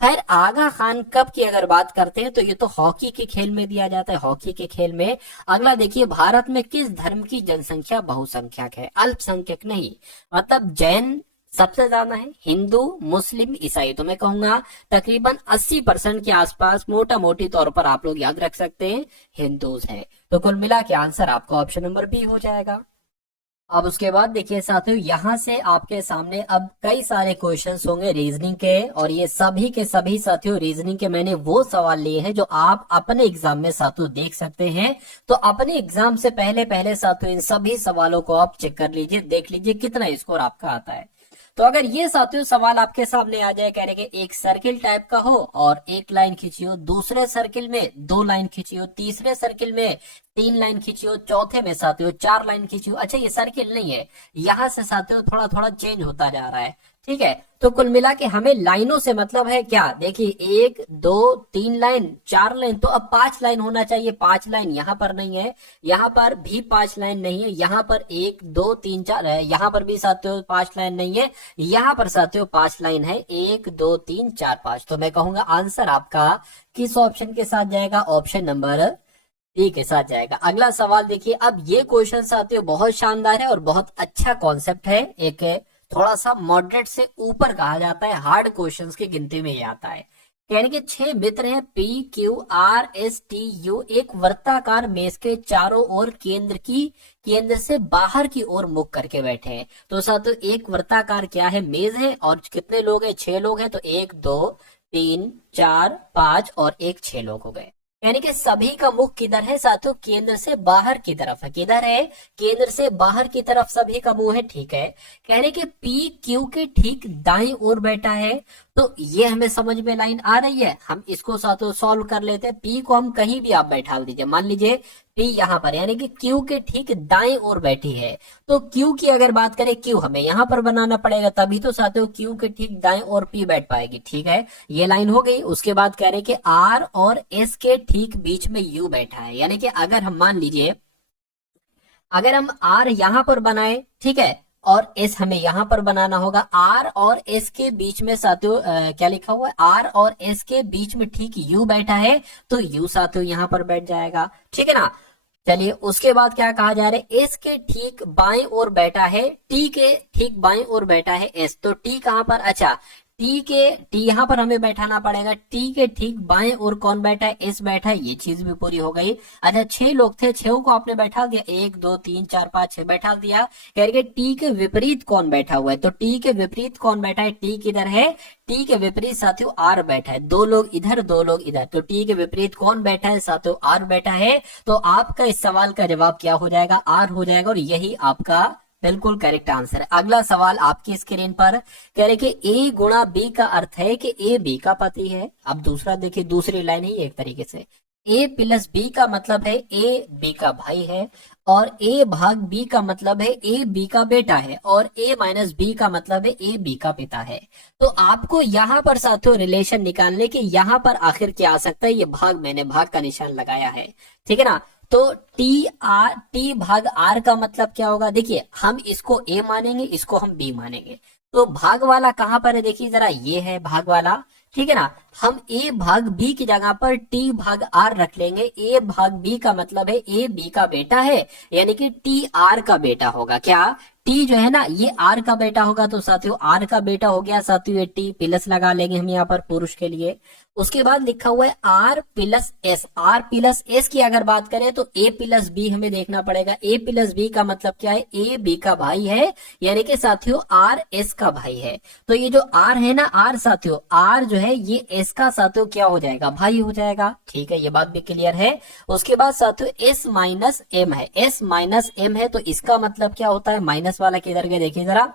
खैर आगा खान कप की अगर बात करते हैं तो ये तो हॉकी के खेल में दिया जाता है, हॉकी के खेल में। अगला देखिए, भारत में किस धर्म की जनसंख्या बहुसंख्यक है? अल्पसंख्यक नहीं, मतलब जैन सबसे ज्यादा है, हिंदू, मुस्लिम, ईसाई। तो मैं कहूंगा तकरीबन 80% के आसपास मोटा मोटी तौर पर आप लोग याद रख सकते हैं हिंदूज है। तो कुल मिला के आंसर आपका ऑप्शन नंबर बी हो जाएगा। अब उसके बाद देखिए साथियों, यहाँ से आपके सामने अब कई सारे क्वेश्चंस होंगे रीजनिंग के, और ये सभी के सभी साथियों रीजनिंग के मैंने वो सवाल लिए हैं जो आप अपने एग्जाम में साथियों देख सकते हैं। तो अपने एग्जाम से पहले पहले साथियों इन सभी सवालों को आप चेक कर लीजिए, देख लीजिए कितना स्कोर आपका आता है। तो अगर ये साथियों सवाल आपके सामने आ जाए, कह रहे कि एक सर्किल टाइप का हो और एक लाइन खींची हो, दूसरे सर्किल में 2 लाइन खींची हो, तीसरे सर्किल में 3 लाइन खींची हो, चौथे में साथियों 4 लाइन खींची हो। अच्छा ये सर्किल नहीं है, यहां से साथियों थोड़ा थोड़ा चेंज होता जा रहा है, ठीक है। तो कुल मिला के हमें लाइनों से मतलब है क्या? देखिए 1 2 3 लाइन 4 लाइन, तो अब 5 लाइन होना चाहिए। 5 लाइन यहाँ पर नहीं है, यहाँ पर भी 5 लाइन नहीं है, यहाँ पर 1 2 3 4 है, यहाँ पर भी साथियों 5 लाइन नहीं है, यहाँ पर साथियों 5 लाइन है, 1 2 3 4 5। तो मैं कहूंगा आंसर आपका किस ऑप्शन के साथ जाएगा? ऑप्शन नंबर डी के साथ जाएगा। अगला सवाल देखिए, अब ये क्वेश्चन साथियों बहुत शानदार है और बहुत अच्छा कॉन्सेप्ट है, एक थोड़ा सा मॉडरेट से ऊपर कहा जाता है, हार्ड क्वेश्चंस की गिनती में ही आता है। यानी कि 6 मित्र हैं P Q R S T U, एक वर्ताकार मेज के चारों ओर केंद्र से बाहर की ओर मुख करके बैठे हैं। तो साथियों एक वर्ताकार क्या है? मेज है, और कितने लोग हैं? 6 लोग हैं। तो 1 2 3 4 5 और 6 लोग हो गए। यानी कि सभी का मुख किधर है साथियों? केंद्र से बाहर की तरफ है। किधर है? केंद्र से बाहर की तरफ सभी का मुंह है, ठीक है। कहने के पी क्यू के ठीक दाईं ओर बैठा है, तो ये हमें समझ में लाइन आ रही है। हम इसको साथियों सॉल्व कर लेते हैं। पी को हम कहीं भी आप बैठा दीजिए, मान लीजिए पी यहाँ पर, यानी कि क्यू के ठीक दाएं ओर बैठी है। तो क्यू की अगर बात करें, क्यू हमें यहाँ पर बनाना पड़ेगा, तभी तो साथियों क्यू के ठीक दाएं ओर पी बैठ पाएगी, ठीक है। ये लाइन हो गई। उसके बाद कह रहे कि आर और एस के ठीक बीच में यू बैठा है, यानी कि अगर हम मान लीजिए अगर हम आर यहाँ पर बनाए, ठीक है, और एस हमें यहाँ पर बनाना होगा। आर और एस के बीच में साथियों क्या लिखा हुआ है? आर और एस के बीच में ठीक यू बैठा है, तो यू साथियों यहाँ पर बैठ जाएगा, ठीक है ना। चलिए उसके बाद क्या कहा जा रहा है? एस के ठीक बाएं ओर बैठा है, टी के ठीक बाएं ओर बैठा है एस, तो टी कहां पर? अच्छा टी यहाँ पर हमें बैठाना पड़ेगा, टी के ठीक बाएं और कौन बैठा है, एस बैठा है, ये चीज भी पूरी हो गई। अच्छा 6 लोग थे, 6 को आपने बैठा दिया, 1 2 3 4 5 6 बैठा दिया। कह रहे टी के विपरीत कौन बैठा हुआ है, तो टी के विपरीत कौन बैठा है, टी किधर है, टी के विपरीत साथियों आर बैठा है, 2 लोग इधर 2 लोग इधर, तो टी के विपरीत कौन बैठा है साथियों, आर बैठा है। तो आपका इस सवाल का जवाब क्या हो जाएगा, आर हो जाएगा, और यही आपका बिल्कुल करेक्ट आंसर है। अगला सवाल आपकी स्क्रीन पर कह रहे कि ए गुणा बी का अर्थ है कि ए बी का पति है। अब दूसरा देखिए, दूसरी लाइन है एक तरीके से, ए प्लस बी का मतलब है ए बी का भाई है, और ए भाग बी का मतलब है ए बी का बेटा है, और ए माइनस बी का मतलब है ए बी का पिता है। तो आपको यहाँ पर साथियों रिलेशन निकालने के यहाँ पर आखिर क्या आ सकता है, ये भाग मैंने भाग का निशान लगाया है, ठीक है ना। तो टी भाग आर का मतलब क्या होगा, देखिए हम इसको ए मानेंगे, इसको हम बी मानेंगे, तो भाग वाला कहां पर है, देखिए जरा ये है भाग वाला, ठीक है ना। हम ए भाग बी की जगह पर टी भाग आर रख लेंगे, ए भाग बी का मतलब है ए बी का बेटा है, यानी कि टी आर का बेटा होगा। क्या टी जो है ना ये आर का बेटा होगा, तो साथियों आर का बेटा हो गया साथियों, ये टी प्लस लगा लेंगे हम यहाँ पर पुरुष के लिए। उसके बाद लिखा हुआ है R plus S, R plus S की अगर बात करें तो ए प्लस बी हमें देखना पड़ेगा, ए प्लस बी का मतलब क्या है, ए बी का भाई है, यानी कि साथियों आर एस का भाई है। तो ये जो आर है ना, आर साथियों आर जो है ये एस का साथियों क्या हो जाएगा, भाई हो जाएगा, ठीक है, ये बात भी क्लियर है। उसके बाद साथियों एस माइनस एम है, एस माइनस एम है, तो इसका मतलब क्या होता है, माइनस वाला किधर गया देखिए जरा,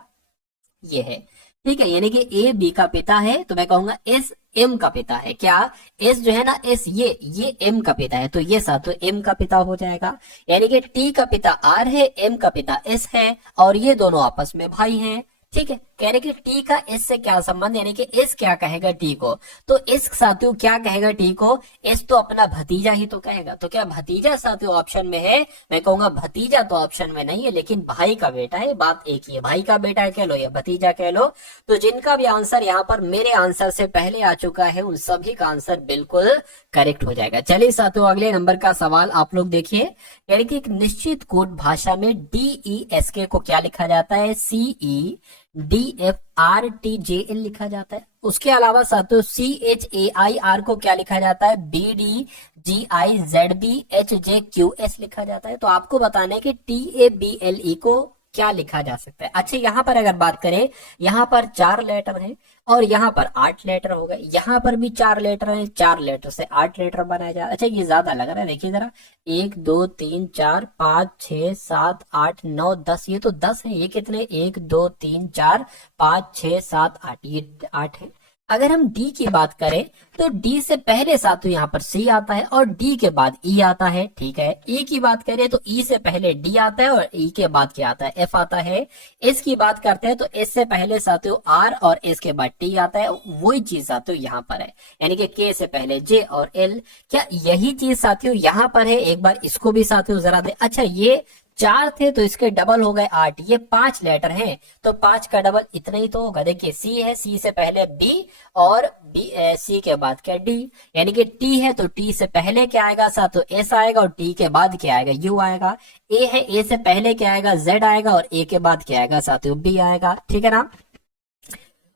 ये है, ठीक है, यानी कि ए बी का पिता है, तो मैं कहूंगा एस एम का पिता है। क्या एस जो है ना, एस ये एम का पिता है, तो ये साथियों एम का पिता हो जाएगा, यानी कि टी का पिता आर है, एम का पिता एस है, और ये दोनों आपस में भाई हैं, ठीक है। कह रहे कि टी का एस से क्या संबंध, यानी कि एस क्या कहेगा टी को, तो एस साथियों क्या कहेगा टी को, एस तो अपना भतीजा ही तो कहेगा, तो क्या भतीजा साथियों ऑप्शन में है, मैं कहूंगा भतीजा तो ऑप्शन में नहीं है, लेकिन भाई का बेटा है, बात एक ही है, भाई का बेटा कह लो या भतीजा कह लो। तो जिनका भी आंसर यहाँ पर मेरे आंसर से पहले आ चुका है उन सभी का आंसर बिल्कुल करेक्ट हो जाएगा। चलिए साथियों अगले नंबर का सवाल आप लोग देखिए, यानी कि एक निश्चित कोड भाषा में DESK को क्या लिखा जाता है, CEDFRTJL लिखा जाता है। उसके अलावा साथियों CHAIR को क्या लिखा जाता है, BDGIZBHJQS लिखा जाता है। तो आपको बताना है कि TABLE को क्या लिखा जा सकता है। अच्छा यहाँ पर अगर बात करें, यहाँ पर 4 लेटर हैं और यहाँ पर 8 लेटर हो गए, यहाँ पर भी 4 लेटर हैं, 4 लेटर से 8 लेटर बनाया जा रहा है। अच्छा ये ज्यादा लग रहा है, देखिए जरा 1 2 3 4 5 6 7 8 9 10, ये तो 10 है, ये कितने 1 2 3 4 5 6 7 8, ये 8 है। अगर हम डी की बात करें तो डी से पहले साथियों यहाँ पर सी आता है और डी के बाद ई आता है, ठीक है। ई की बात करें तो ई से पहले डी आता है और ई के बाद क्या आता है, एफ आता है। एस की बात करते हैं तो एस से पहले साथियों आर और एस के बाद टी आता है, वही चीज साथियों यहाँ पर है, यानी कि के से पहले जे और एल। क्या यही चीज साथियों यहाँ पर है, एक बार इसको भी साथियों जरा दे। अच्छा ये 4 थे तो इसके डबल हो गए 8, ये 5 लेटर हैं तो 5 का डबल इतना ही तो होगा। देखिए सी है, सी से पहले बी और बी सी के बाद क्या डी, यानी कि टी है तो टी से पहले क्या आएगा साथियों एस आएगा और टी के बाद क्या आएगा यू आएगा। ए है, ए से पहले क्या आएगा जेड आएगा और ए के बाद क्या आएगा साथियों बी आएगा, ठीक है ना।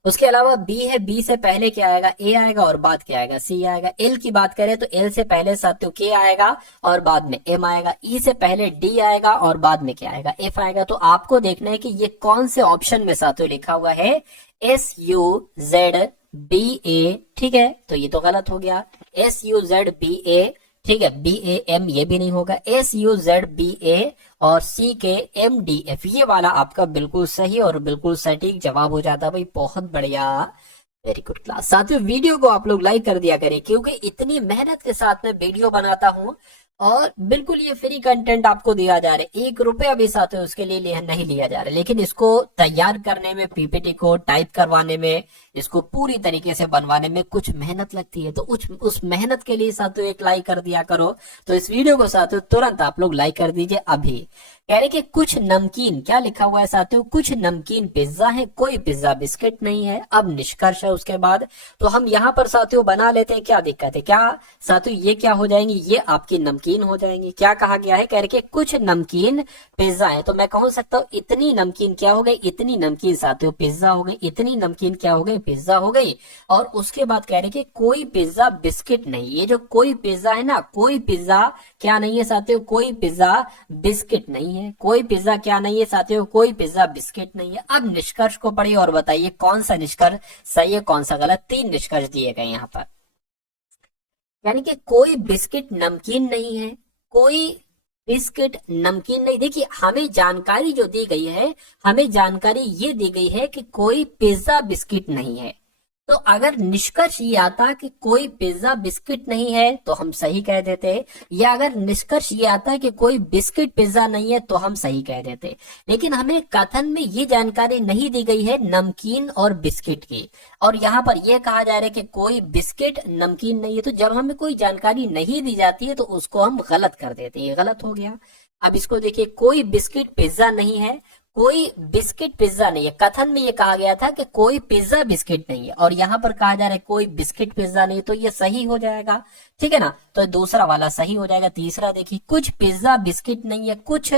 उसके अलावा बी है, बी से पहले क्या आएगा ए आएगा और बाद क्या आएगा सी आएगा। एल की बात करें तो एल से पहले साथियों के आएगा और बाद में एम आएगा। ई से पहले डी आएगा और बाद में क्या आएगा एफ आएगा। तो आपको देखना है कि ये कौन से ऑप्शन में साथियों लिखा हुआ है, SUZBA, ठीक है, तो ये तो गलत हो गया। SUZBA, ठीक है, BAM ये भी नहीं होगा, SUZBA और CKMDF ये वाला आपका बिल्कुल सही और बिल्कुल सटीक जवाब हो जाता है भाई। बहुत बढ़िया, वेरी गुड क्लास। साथियों वीडियो को आप लोग लाइक कर दिया करें क्योंकि इतनी मेहनत के साथ में वीडियो बनाता हूँ और बिल्कुल ये फ्री कंटेंट आपको दिया जा रहा है, 1 रुपया भी साथियों उसके लिए नहीं लिया जा रहा है, लेकिन इसको तैयार करने में, पीपीटी को टाइप करवाने में, इसको पूरी तरीके से बनवाने में कुछ मेहनत लगती है। तो उस मेहनत के लिए साथियों एक लाइक कर दिया करो। तो इस वीडियो को साथियों तुरंत आप लोग लाइक कर दीजिए अभी। कह रहे कि कुछ नमकीन, क्या लिखा हुआ है साथियों, कुछ नमकीन पिज्जा है, कोई पिज्जा बिस्किट नहीं है। अब निष्कर्ष है उसके बाद, तो हम यहाँ पर साथियों बना लेते हैं, क्या दिक्कत है। क्या साथियों ये क्या हो जाएंगी, ये आपकी नमकीन नमकीन हो जाएंगे। क्या कहा गया है, कह रहे कि कुछ नमकीन पिज्जा है, तो मैं कह सकता हूँ इतनी नमकीन क्या हो गई, इतनी नमकीन साथियों पिज्जा हो गई, इतनी नमकीन क्या हो गई, पिज्जा हो गई। और उसके बाद कह रहे कि कोई पिज्जा बिस्किट नहीं। ये जो कोई पिज्जा है ना, कोई पिज्जा क्या नहीं है साथियों, कोई पिज्जा बिस्किट नहीं है। कोई पिज्जा क्या नहीं है साथियों, कोई पिज्जा बिस्किट नहीं है। अब निष्कर्ष को पढ़िए और बताइए कौन सा निष्कर्ष सही है कौन सा गलत। 3 निष्कर्ष दिए गए यहाँ पर, यानी कि कोई बिस्किट नमकीन नहीं है, कोई बिस्किट नमकीन नहीं। देखिए हमें जानकारी जो दी गई है, हमें जानकारी ये दी गई है कि कोई पिज्जा बिस्किट नहीं है। तो अगर निष्कर्ष ये आता कि कोई पिज्जा बिस्किट नहीं है तो हम सही कह देते, या अगर निष्कर्ष ये आता है कि कोई बिस्किट पिज्जा नहीं है तो हम सही कह देते। लेकिन हमें कथन में ये जानकारी नहीं दी गई है नमकीन और बिस्किट की, और यहाँ पर यह कहा जा रहा है कि कोई बिस्किट नमकीन नहीं है। तो जब हमें कोई जानकारी नहीं दी जाती है तो उसको हम गलत कर देते हैं, ये गलत हो गया। अब इसको देखिए, कोई बिस्किट पिज्जा नहीं है, कोई बिस्किट पिज्जा नहीं है। कथन में ये कहा गया था कि कोई पिज्जा बिस्किट नहीं है, और यहाँ पर कहा जा रहा है कोई बिस्किट पिज्जा नहीं, तो ये सही हो जाएगा, ठीक है ना। तो दूसरा वाला सही हो जाएगा। तीसरा देखिए, कुछ पिज्जा बिस्किट नहीं है, कुछ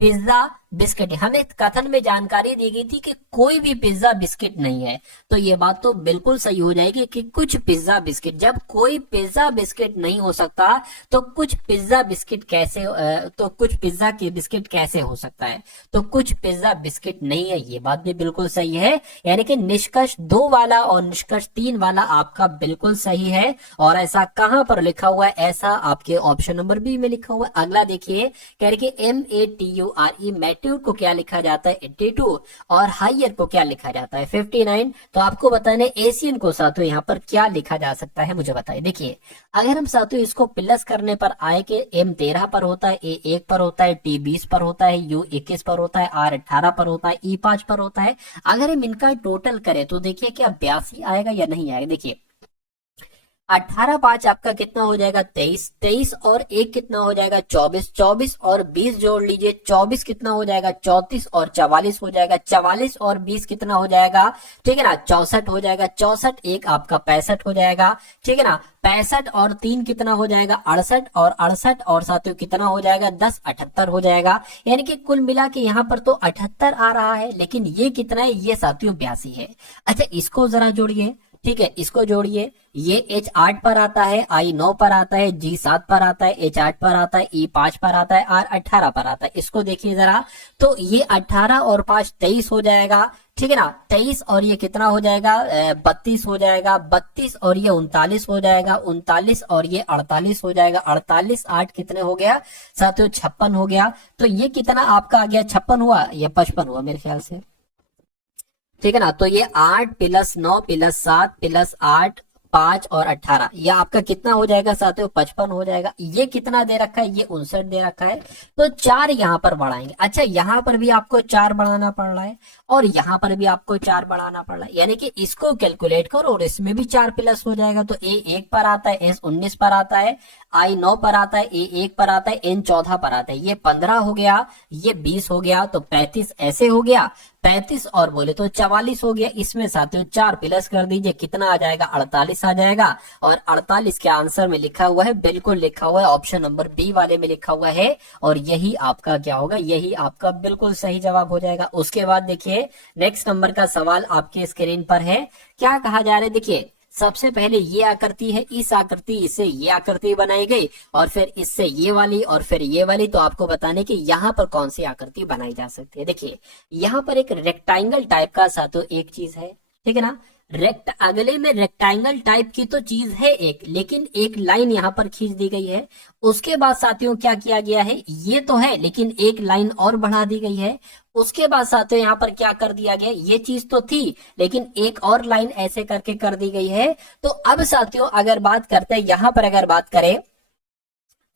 पिज्जा बिस्किट। हमें कथन में जानकारी दी गई थी कि कोई भी पिज्जा बिस्किट नहीं है, तो ये बात तो बिल्कुल सही हो जाएगी कि कुछ पिज्जा बिस्किट। जब कोई पिज्जा बिस्किट नहीं हो सकता तो कुछ पिज्जा बिस्किट कैसे, तो कुछ पिज्जा के बिस्किट कैसे हो सकता है, तो कुछ पिज्जा बिस्किट नहीं है, ये बात भी बिल्कुल सही है। यानी कि निष्कर्ष 2 वाला और निष्कर्ष 3 वाला आपका बिल्कुल सही है। और ऐसा कहां पर लिखा हुआ है, ऐसा आपके ऑप्शन नंबर बी में लिखा हुआ है। अगला देखिए, कह रहे कि MATURE मैट्योर को क्या लिखा जाता है 82, और हायर को क्या लिखा जाता है 59। तो आपको बताने एशियन को साथियों यहाँ पर क्या लिखा जा सकता है, मुझे बताइए। देखिए अगर हम साथियों इसको प्लस करने पर आए कि M13 पर होता है, A1 पर होता है, T20 पर होता है, U21 पर होता है, R18 पर होता है, E5 पर होता है। अगर हम इनका टोटल करें तो देखिए क्या 82 आएगा या नहीं आएगा। देखिए 18 5 आपका कितना हो जाएगा 23, 23 और 1 कितना हो जाएगा 24, 24 और 20 जोड़ लीजिए, 24 कितना हो जाएगा 34 और 44 हो जाएगा, 44 और 20 कितना हो जाएगा, ठीक है ना 64 हो जाएगा, 64 1 आपका 65 हो जाएगा, ठीक है ना। 65 और 3 कितना हो जाएगा 68, और 68 और साथियों कितना हो जाएगा 10 78 हो जाएगा। यानी कि कुल मिला के यहाँ पर तो 78 आ रहा है, लेकिन ये कितना है, ये साथियों 82 है। अच्छा इसको जरा जोड़िए, ठीक है इसको जोड़िए। ये H8 पर आता है, I9 पर आता है, G7 पर आता है, H8 पर आता है, E5 पर आता है, R18 पर आता है। इसको देखिए जरा, तो ये 18 और 5 23 हो जाएगा, ठीक है ना। 23 और ये कितना हो जाएगा 32 हो जाएगा, 32 और ये 39 हो जाएगा, 39 और ये 48 हो जाएगा, 48 8 कितने हो गया साथियों 56 हो गया। तो ये कितना आपका आ गया 56 हुआ, ये 55 हुआ मेरे ख्याल से, ठीक है ना। तो ये 8 + 9 + 7 + 8 5 और 18, ये आपका कितना हो जाएगा साथियों 55 हो जाएगा। ये कितना दे रखा है, ये 59 दे रखा है, तो 4 यहाँ पर बढ़ाएंगे। अच्छा यहाँ पर भी आपको 4 बढ़ाना पड़ रहा है, और यहाँ पर भी आपको 4 बढ़ाना पड़ रहा है, यानी कि इसको कैलकुलेट करो और इसमें भी 4 प्लस हो जाएगा। तो A1 पर आता है, S19 पर आता है, I9 पर आता है, A1 पर आता है, N14 पर आता है। ये 15 हो गया, ये 20 हो गया, तो 35 ऐसे हो गया, 35 और बोले तो 44 हो गया। इसमें साथियों 4 प्लस कर दीजिए, कितना आ जाएगा 48 आ जाएगा। और 48 के आंसर में लिखा हुआ है, बिल्कुल लिखा हुआ है ऑप्शन नंबर बी वाले में लिखा हुआ है, और यही आपका क्या होगा, यही आपका बिल्कुल सही जवाब हो जाएगा। उसके बाद देखिए नेक्स्ट नंबर का सवाल आपके स्क्रीन पर है। क्या कहा जा रहा है, देखिए सबसे पहले ये आकृति है, इस आकृति इससे ये आकृति बनाई गई, और फिर इससे ये वाली, और फिर ये वाली। तो आपको बताने कि यहाँ पर कौन सी आकृति बनाई जा सकती है। देखिए यहाँ पर एक रेक्टेंगल टाइप का साथियों एक चीज है, ठीक है ना। अगले में रेक्टेंगल टाइप की तो चीज है एक, लेकिन एक लाइन यहाँ पर खींच दी गई है। उसके बाद साथियों क्या किया गया है, ये तो है लेकिन एक लाइन और बढ़ा दी गई है। उसके बाद साथियों यहाँ पर क्या कर दिया गया, ये चीज तो थी लेकिन एक और लाइन ऐसे करके कर दी गई है। तो अब साथियों अगर बात करते हैं, यहाँ पर अगर बात करें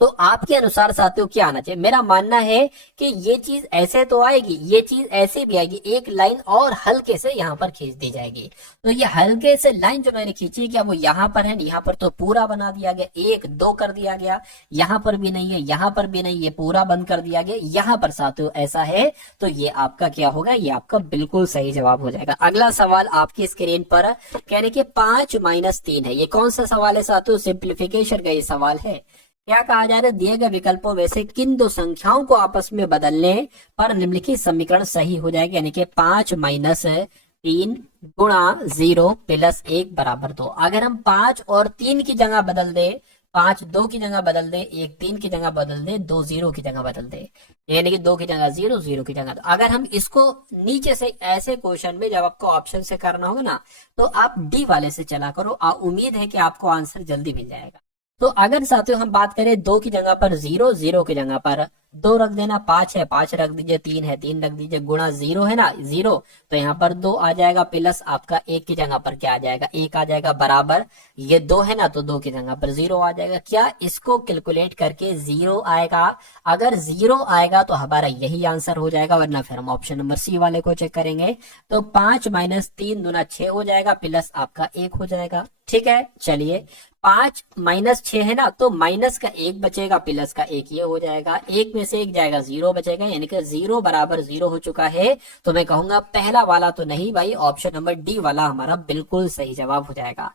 तो आपके अनुसार साथियों क्या आना चाहिए। मेरा मानना है कि ये चीज ऐसे तो आएगी, ये चीज ऐसे भी आएगी, एक लाइन और हल्के से यहाँ पर खींच दी जाएगी। तो ये हल्के से लाइन जो मैंने खींची क्या वो यहाँ पर है, यहाँ पर तो पूरा बना दिया गया, 1 2 कर दिया गया, यहाँ पर भी नहीं है, यहाँ पर भी नहीं, ये पूरा बंद कर दिया गया, यहाँ पर साथियों ऐसा है। तो ये आपका क्या होगा, ये आपका बिल्कुल सही जवाब हो जाएगा। अगला सवाल आपकी स्क्रीन पर कहने के 5 - 3 है। ये कौन सा सवाल है साथियों, सिंप्लीफिकेशन का ये सवाल है। क्या कहा जा रहा है, दिए गए विकल्पों में से किन दो संख्याओं को आपस में बदलने पर निम्नलिखित समीकरण सही हो जाएगा, यानी कि 5-3 गुणा 0 प्लस 1 बराबर 2। अगर हम 5 और 3 की जगह बदल दे, 5 2 की जगह बदल दे, 1 3 की जगह बदल दे, 2 0 की जगह बदल दे, यानी कि 2 की जगह 0 0 की जगह, तो अगर हम इसको नीचे से ऐसे क्वेश्चन में जब आपको ऑप्शन से करना होगा ना, तो आप डी वाले से चला करो, उम्मीद है कि आपको आंसर जल्दी मिल जाएगा। तो अगर साथियों हम बात करें 2 की जगह पर 0, 0 की जगह पर 2 रख देना, 5 है 5 रख दीजिए, 3 है 3 रख दीजिए, गुणा 0 है ना 0, तो यहाँ पर 2 आ जाएगा, प्लस आपका 1 की जगह पर क्या आ जाएगा, 1 आ जाएगा, बराबर ये 2 है ना, तो 2 की जगह पर 0 आ जाएगा। क्या इसको कैलकुलेट करके 0 आएगा? अगर 0 आएगा तो हमारा यही आंसर हो जाएगा, वरना फिर हम ऑप्शन नंबर सी वाले को चेक करेंगे। तो 5 - 3 दूना 6 हो जाएगा, प्लस आपका 1 हो जाएगा। ठीक है, चलिए 5 - 6 है ना, तो माइनस का 1 बचेगा, प्लस का 1 ये हो जाएगा, 1 में से 1 जाएगा, 0 बचेगा, यानी कि 0 बराबर 0 हो चुका है। तो मैं कहूंगा पहला वाला तो नहीं भाई, ऑप्शन नंबर डी वाला हमारा बिल्कुल सही जवाब हो जाएगा।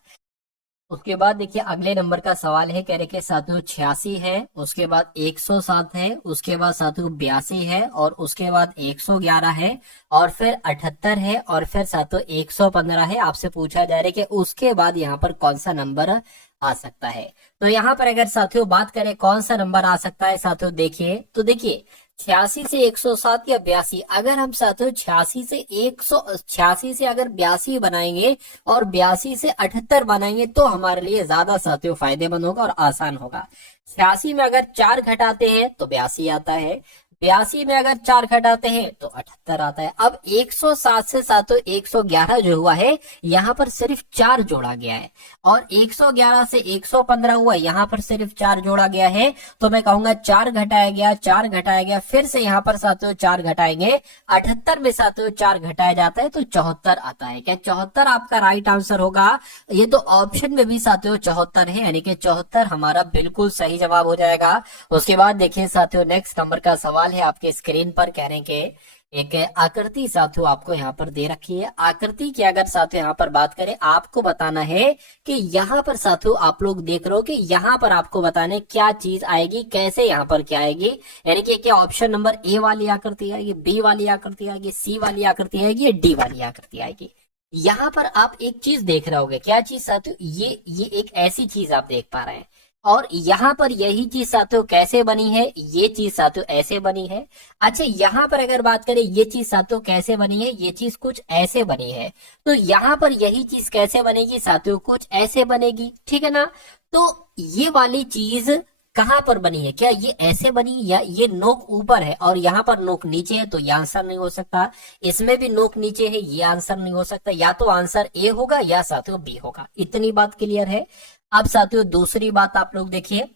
उसके बाद देखिए अगले नंबर का सवाल है, कह रहे कि साथियों 86 है, उसके बाद 107 है, उसके बाद साथियों 82 है, और उसके बाद 111 है, और फिर 78 है, और फिर साथियों 115 है। आपसे पूछा जा रहा है कि उसके बाद यहाँ पर कौन सा नंबर आ सकता है। तो यहाँ पर अगर साथियों बात करें कौन सा नंबर आ सकता है साथियों, देखिए तो देखिए 86 से 107 या 82, अगर हम साथियों 86 से अगर 82 बनाएंगे और 82 से 78 बनाएंगे तो हमारे लिए ज्यादा साथियों फायदेमंद होगा और आसान होगा। 86 में अगर 4 घटाते हैं तो 82 आता है, 82 में अगर 4 घटाते हैं तो 78 आता है। अब 107 से साथियों 111 जो हुआ है, यहाँ पर सिर्फ 4 जोड़ा गया है, और 111 से 115 हुआ, यहाँ पर सिर्फ 4 जोड़ा गया है। तो मैं कहूंगा 4 घटाया गया, 4 घटाया गया, फिर से यहाँ पर साथियों 4 घटाएंगे, 78 में साथियों 4 घटाया जाता है तो 74 आता है। क्या 74 आपका राइट आंसर होगा? ये तो ऑप्शन में भी साथियों 74 है, यानी कि 74 हमारा बिल्कुल सही जवाब हो जाएगा। उसके बाद देखिए साथियों नेक्स्ट नंबर का सवाल है आपके स्क्रीन पर, कह रहे हैं कि एक आकृति साथियों आपको यहाँ पर दे रखी है। आकृति की अगर साथियों यहाँ पर बात करें, आपको बताना है कि यहाँ पर साथियों आप लोग देख रहे हो कि यहाँ पर आपको बताने क्या चीज आएगी, कैसे यहाँ पर क्या आएगी, यानी कि क्या ऑप्शन नंबर ए वाली आकृति आएगी, बी वाली आकृति आएगी, सी वाली आकृति आएगी, या डी वाली आकृति आएगी। यहाँ पर आप एक चीज देख रहे होगे, क्या चीज साथियों, ये एक ऐसी चीज आप देख पा रहे हैं, और यहाँ पर यही चीज साथियों कैसे बनी है, ये चीज साथियों ऐसे बनी है। अच्छा यहाँ पर अगर बात करें ये चीज साथियों कैसे बनी है, ये चीज कुछ ऐसे बनी है, तो यहाँ पर यही चीज कैसे बनेगी साथियों, कुछ ऐसे बनेगी। ठीक है ना, तो ये वाली चीज कहाँ पर बनी है, क्या ये ऐसे बनी, या ये नोक ऊपर है और यहाँ पर नोक नीचे है, तो ये आंसर नहीं हो सकता। इसमें भी नोक नीचे है, ये आंसर नहीं हो सकता, या तो आंसर ए होगा या साथियों बी होगा। इतनी बात क्लियर है। अब साथियों दूसरी बात आप लोग देखिए,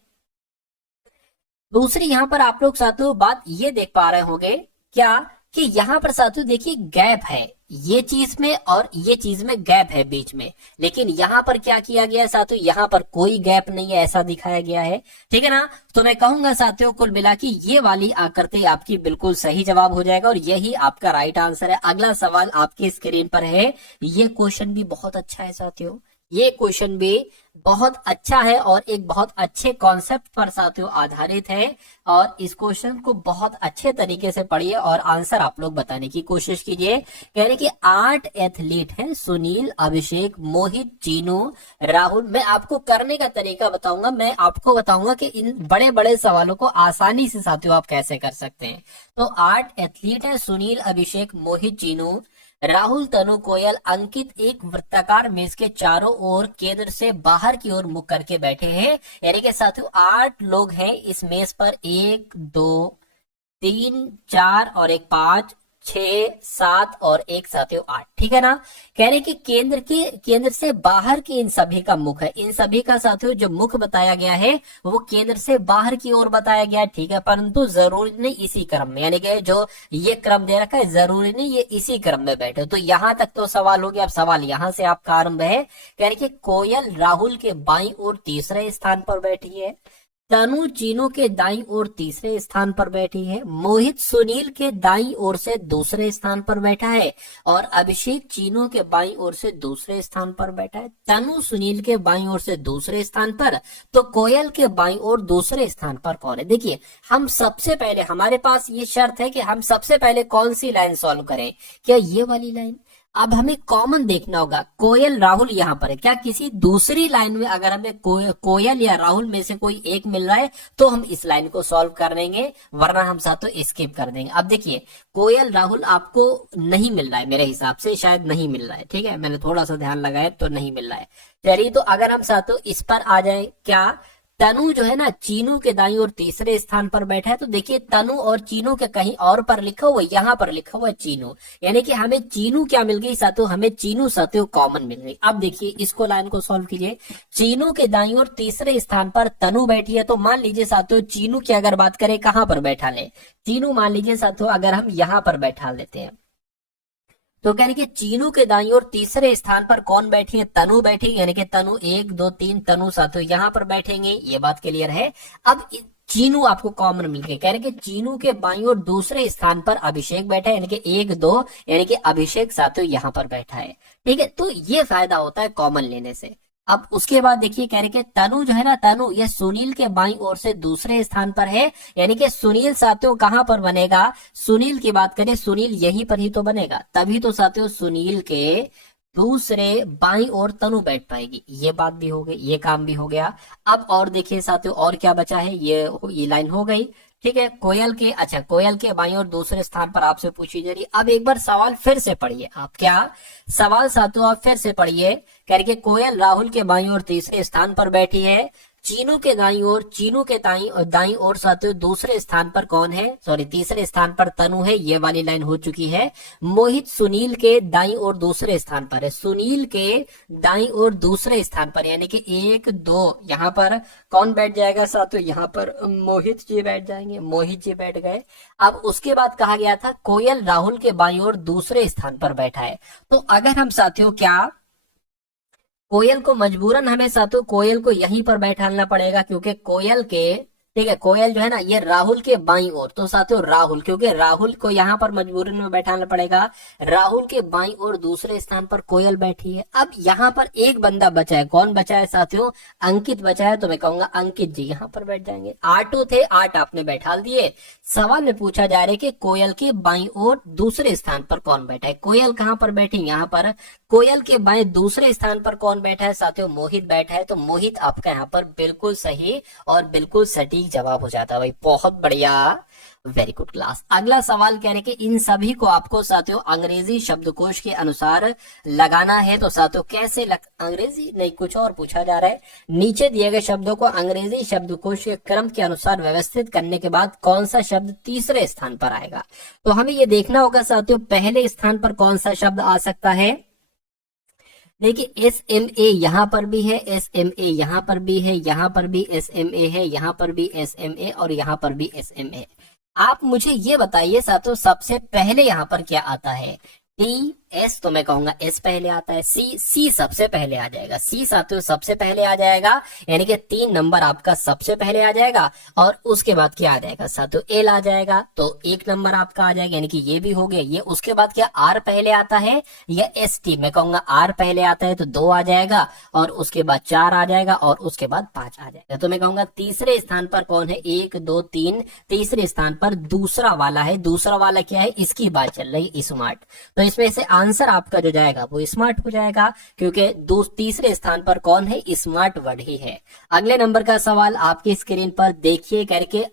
दूसरी यहाँ पर आप लोग साथियों बात ये देख पा रहे होंगे क्या, कि यहाँ पर साथियों देखिए गैप है, ये चीज में और ये चीज में गैप है बीच में, लेकिन यहाँ पर क्या किया गया है साथियों, यहाँ पर कोई गैप नहीं है, ऐसा दिखाया गया है। ठीक है ना, तो मैं कहूंगा साथियों कुल मिला के ये वाली आकृति आपकी बिल्कुल सही जवाब हो जाएगा, और यही आपका राइट आंसर है। अगला सवाल आपकी स्क्रीन पर है, ये क्वेश्चन भी बहुत अच्छा है साथियों, ये क्वेश्चन भी बहुत अच्छा है और एक बहुत अच्छे कॉन्सेप्ट पर साथियों आधारित है, और इस क्वेश्चन को बहुत अच्छे तरीके से पढ़िए और आंसर आप लोग बताने की कोशिश कीजिए। कह रहे कि 8 एथलीट हैं, सुनील, अभिषेक, मोहित, चीनू, राहुल। मैं आपको करने का तरीका बताऊंगा, मैं आपको बताऊंगा कि इन बड़े बड़े सवालों को आसानी से साथियों आप कैसे कर सकते हैं। तो 8 एथलीट हैं, सुनील, अभिषेक, मोहित, चीनू, राहुल, तनु, कोयल, अंकित एक वृत्ताकार मेज के चारों ओर केंद्र से बाहर की ओर मुख करके बैठे हैं, यानी कि साथियों 8 लोग हैं इस मेज पर, 1 2 3 4 और एक 5 6 7 और एक साथियों 8। ठीक है ना, कह रहे कि केंद्र से बाहर के इन सभी का मुख है, इन सभी का साथियों जो मुख बताया गया है वो केंद्र से बाहर की ओर बताया गया है। ठीक है, परंतु जरूरी नहीं इसी क्रम में, यानी कि जो ये क्रम दे रखा है जरूरी नहीं ये इसी क्रम में बैठे। तो यहाँ तक तो सवाल हो गया, अब सवाल यहाँ से आपका आरंभ है। कह रहे कि कोयल राहुल के बाईं ओर तीसरे स्थान पर बैठी है, तनु चीनू के दाईं ओर तीसरे स्थान पर बैठी है, मोहित सुनील के दाईं ओर से दूसरे स्थान पर बैठा है और अभिषेक चीनू के बाईं ओर से दूसरे स्थान पर बैठा है। तनु सुनील के बाईं ओर से दूसरे स्थान पर, तो कोयल के बाईं ओर दूसरे स्थान पर कौन है? देखिए, हम सबसे पहले, हमारे पास ये शर्त है कि हम सबसे पहले कौन सी लाइन सॉल्व करें, क्या ये वाली लाइन? अब हमें कॉमन देखना होगा, कोयल राहुल यहाँ पर है, क्या किसी दूसरी लाइन में अगर हमें कोयल या राहुल में से कोई एक मिल रहा है तो हम इस लाइन को सॉल्व कर देंगे, वरना हम साथों स्किप कर देंगे। अब देखिए, कोयल राहुल आपको नहीं मिल रहा है, मेरे हिसाब से शायद नहीं मिल रहा है, ठीक है, मैंने थोड़ा सा ध्यान लगाया तो नहीं मिल रहा है। चलिए, तो अगर हम साथों इस पर आ जाए, क्या तनु जो है ना चीनू के दाईं ओर तीसरे स्थान पर बैठा है, तो देखिए तनु और चीनू के कहीं और पर लिखा हुआ, यहाँ पर लिखा हुआ चीनू, यानी कि हमें चीनू क्या मिल गई साथियों, हमें चीनू साथियों कॉमन मिल गई। अब देखिए इसको, लाइन को सॉल्व कीजिए, चीनू के दाईं ओर तीसरे स्थान पर तनु बैठी है, तो मान लीजिए साथियों चीनू की अगर बात करें कहां पर बैठा ले, चीनू मान लीजिए साथियों अगर हम यहाँ पर बैठा लेते हैं, तो कह रही कि चीनू के दाईं ओर तीसरे स्थान पर कौन बैठी है? तनु बैठी, यानी कि तनु 1 2 3 तनु साथियों यहाँ पर बैठेंगे, ये बात क्लियर है। अब चीनू आपको कॉमन मिल गए, कह रहे कि चीनू के बाईं ओर दूसरे स्थान पर अभिषेक बैठा है, यानी कि 1 2, यानी कि अभिषेक साथियों यहाँ पर बैठा है, ठीक है। तो ये फायदा होता है कॉमन लेने से। अब उसके बाद देखिए, कह रहे कि तनु जो है ना, तनु ये सुनील के बाईं ओर से दूसरे स्थान पर है, यानी कि सुनील साथियों कहां पर बनेगा? सुनील की बात करें, सुनील यहीं पर ही तो बनेगा, तभी तो साथियों सुनील के दूसरे बाईं ओर तनु बैठ पाएगी। ये बात भी हो गई, ये काम भी हो गया। अब और देखिए साथियों, और क्या बचा है, ये लाइन हो गई, ठीक है। कोयल के, अच्छा कोयल के बाईं ओर दूसरे स्थान पर आपसे पूछी जा रही। अब एक बार सवाल फिर से पढ़िए आप, क्या सवाल साथियों आप फिर से पढ़िए, कह रही कि कोयल राहुल के बाईं ओर तीसरे स्थान पर बैठी है, चीनू के दाईं ओर, चीनू के दाईं ओर साथियों दूसरे स्थान पर कौन है? सॉरी, तीसरे स्थान पर तनु है, ये वाली लाइन हो चुकी है। मोहित सुनील के दाईं ओर दूसरे स्थान पर है, सुनील के दाईं ओर दूसरे स्थान पर, यानी कि 1 2, यहाँ पर कौन बैठ जाएगा साथियों? यहाँ पर मोहित जी बैठ जाएंगे, मोहित जी बैठ गए। अब उसके बाद कहा गया था कोयल राहुल के बाईं ओर दूसरे स्थान पर बैठा है, तो अगर हम साथियों क्या कोयल को मजबूरन हमें साथियों कोयल को यहीं पर बैठाना पड़ेगा, क्योंकि कोयल के, ठीक है, कोयल जो है ना ये राहुल के बाईं ओर, तो साथियों राहुल, क्योंकि राहुल को यहाँ पर मजबूरन में बैठाना पड़ेगा, राहुल के बाईं ओर दूसरे स्थान पर कोयल बैठी है। अब यहाँ पर एक बंदा बचा है, कौन बचा है साथियों? अंकित बचा है, तो मैं कहूंगा अंकित जी यहाँ पर बैठ जाएंगे। 8 थे, 8 आपने बैठा दिए। सवाल में पूछा जा रहा है कि कोयल के बाईं ओर दूसरे स्थान पर कौन बैठा है? कोयल कहाँ पर बैठी? यहाँ पर। कोयल के बाएं दूसरे स्थान पर कौन बैठा है साथियों? मोहित बैठा है, तो मोहित आपका यहाँ पर बिल्कुल सही और बिल्कुल सटीक जवाब हो जाता है भाई, बहुत बढ़िया, वेरी गुड क्लास। अगला सवाल कह रहे कि इन सभी को आपको साथियों अंग्रेजी शब्दकोश के अनुसार लगाना है, तो साथियों कैसे अंग्रेजी नहीं, कुछ और पूछा जा रहा है। नीचे दिए गए शब्दों को अंग्रेजी शब्दकोश के क्रम के अनुसार व्यवस्थित करने के बाद कौन सा शब्द तीसरे स्थान पर आएगा? तो हमें ये देखना होगा साथियों पहले स्थान पर कौन सा शब्द आ सकता है। देखिए SMA यहाँ पर भी है, SMA यहाँ पर भी है, यहाँ पर भी SMA है, यहाँ पर भी SMA और यहाँ पर भी SMA। आप मुझे ये बताइए साथियों सबसे पहले यहाँ पर क्या आता है? TS, तो मैं कहूंगा S पहले आता है। C सबसे पहले आ जाएगा, C साथियों सबसे पहले आ जाएगा, यानी कि 3 नंबर आपका सबसे पहले आ जाएगा। और उसके बाद क्या आ जाएगा साथियों? L आ जाएगा, तो 1 नंबर आपका आ जाएगा, यानी कि ये भी हो गया। ये उसके बाद क्या R पहले आता है या ST? मैं कहूंगा R पहले आता है, तो 2 आ जाएगा, और उसके बाद 4 आ जाएगा, और उसके बाद 5 आ जाएगा। तो मैं कहूंगा तीसरे स्थान पर कौन है? 1 2 3, तीसरे स्थान पर दूसरा वाला है। दूसरा वाला क्या है? इसकी बात चल रही, स्मार्ट। तो इसमें से आंसर आपका जो जाएगा वो स्मार्ट हो जाएगा, क्योंकि तीसरे स्थान पर कौन है? स्मार्ट वर्ड ही है। अगले नंबर का सवाल आपकी स्क्रीन पर देखिए करके,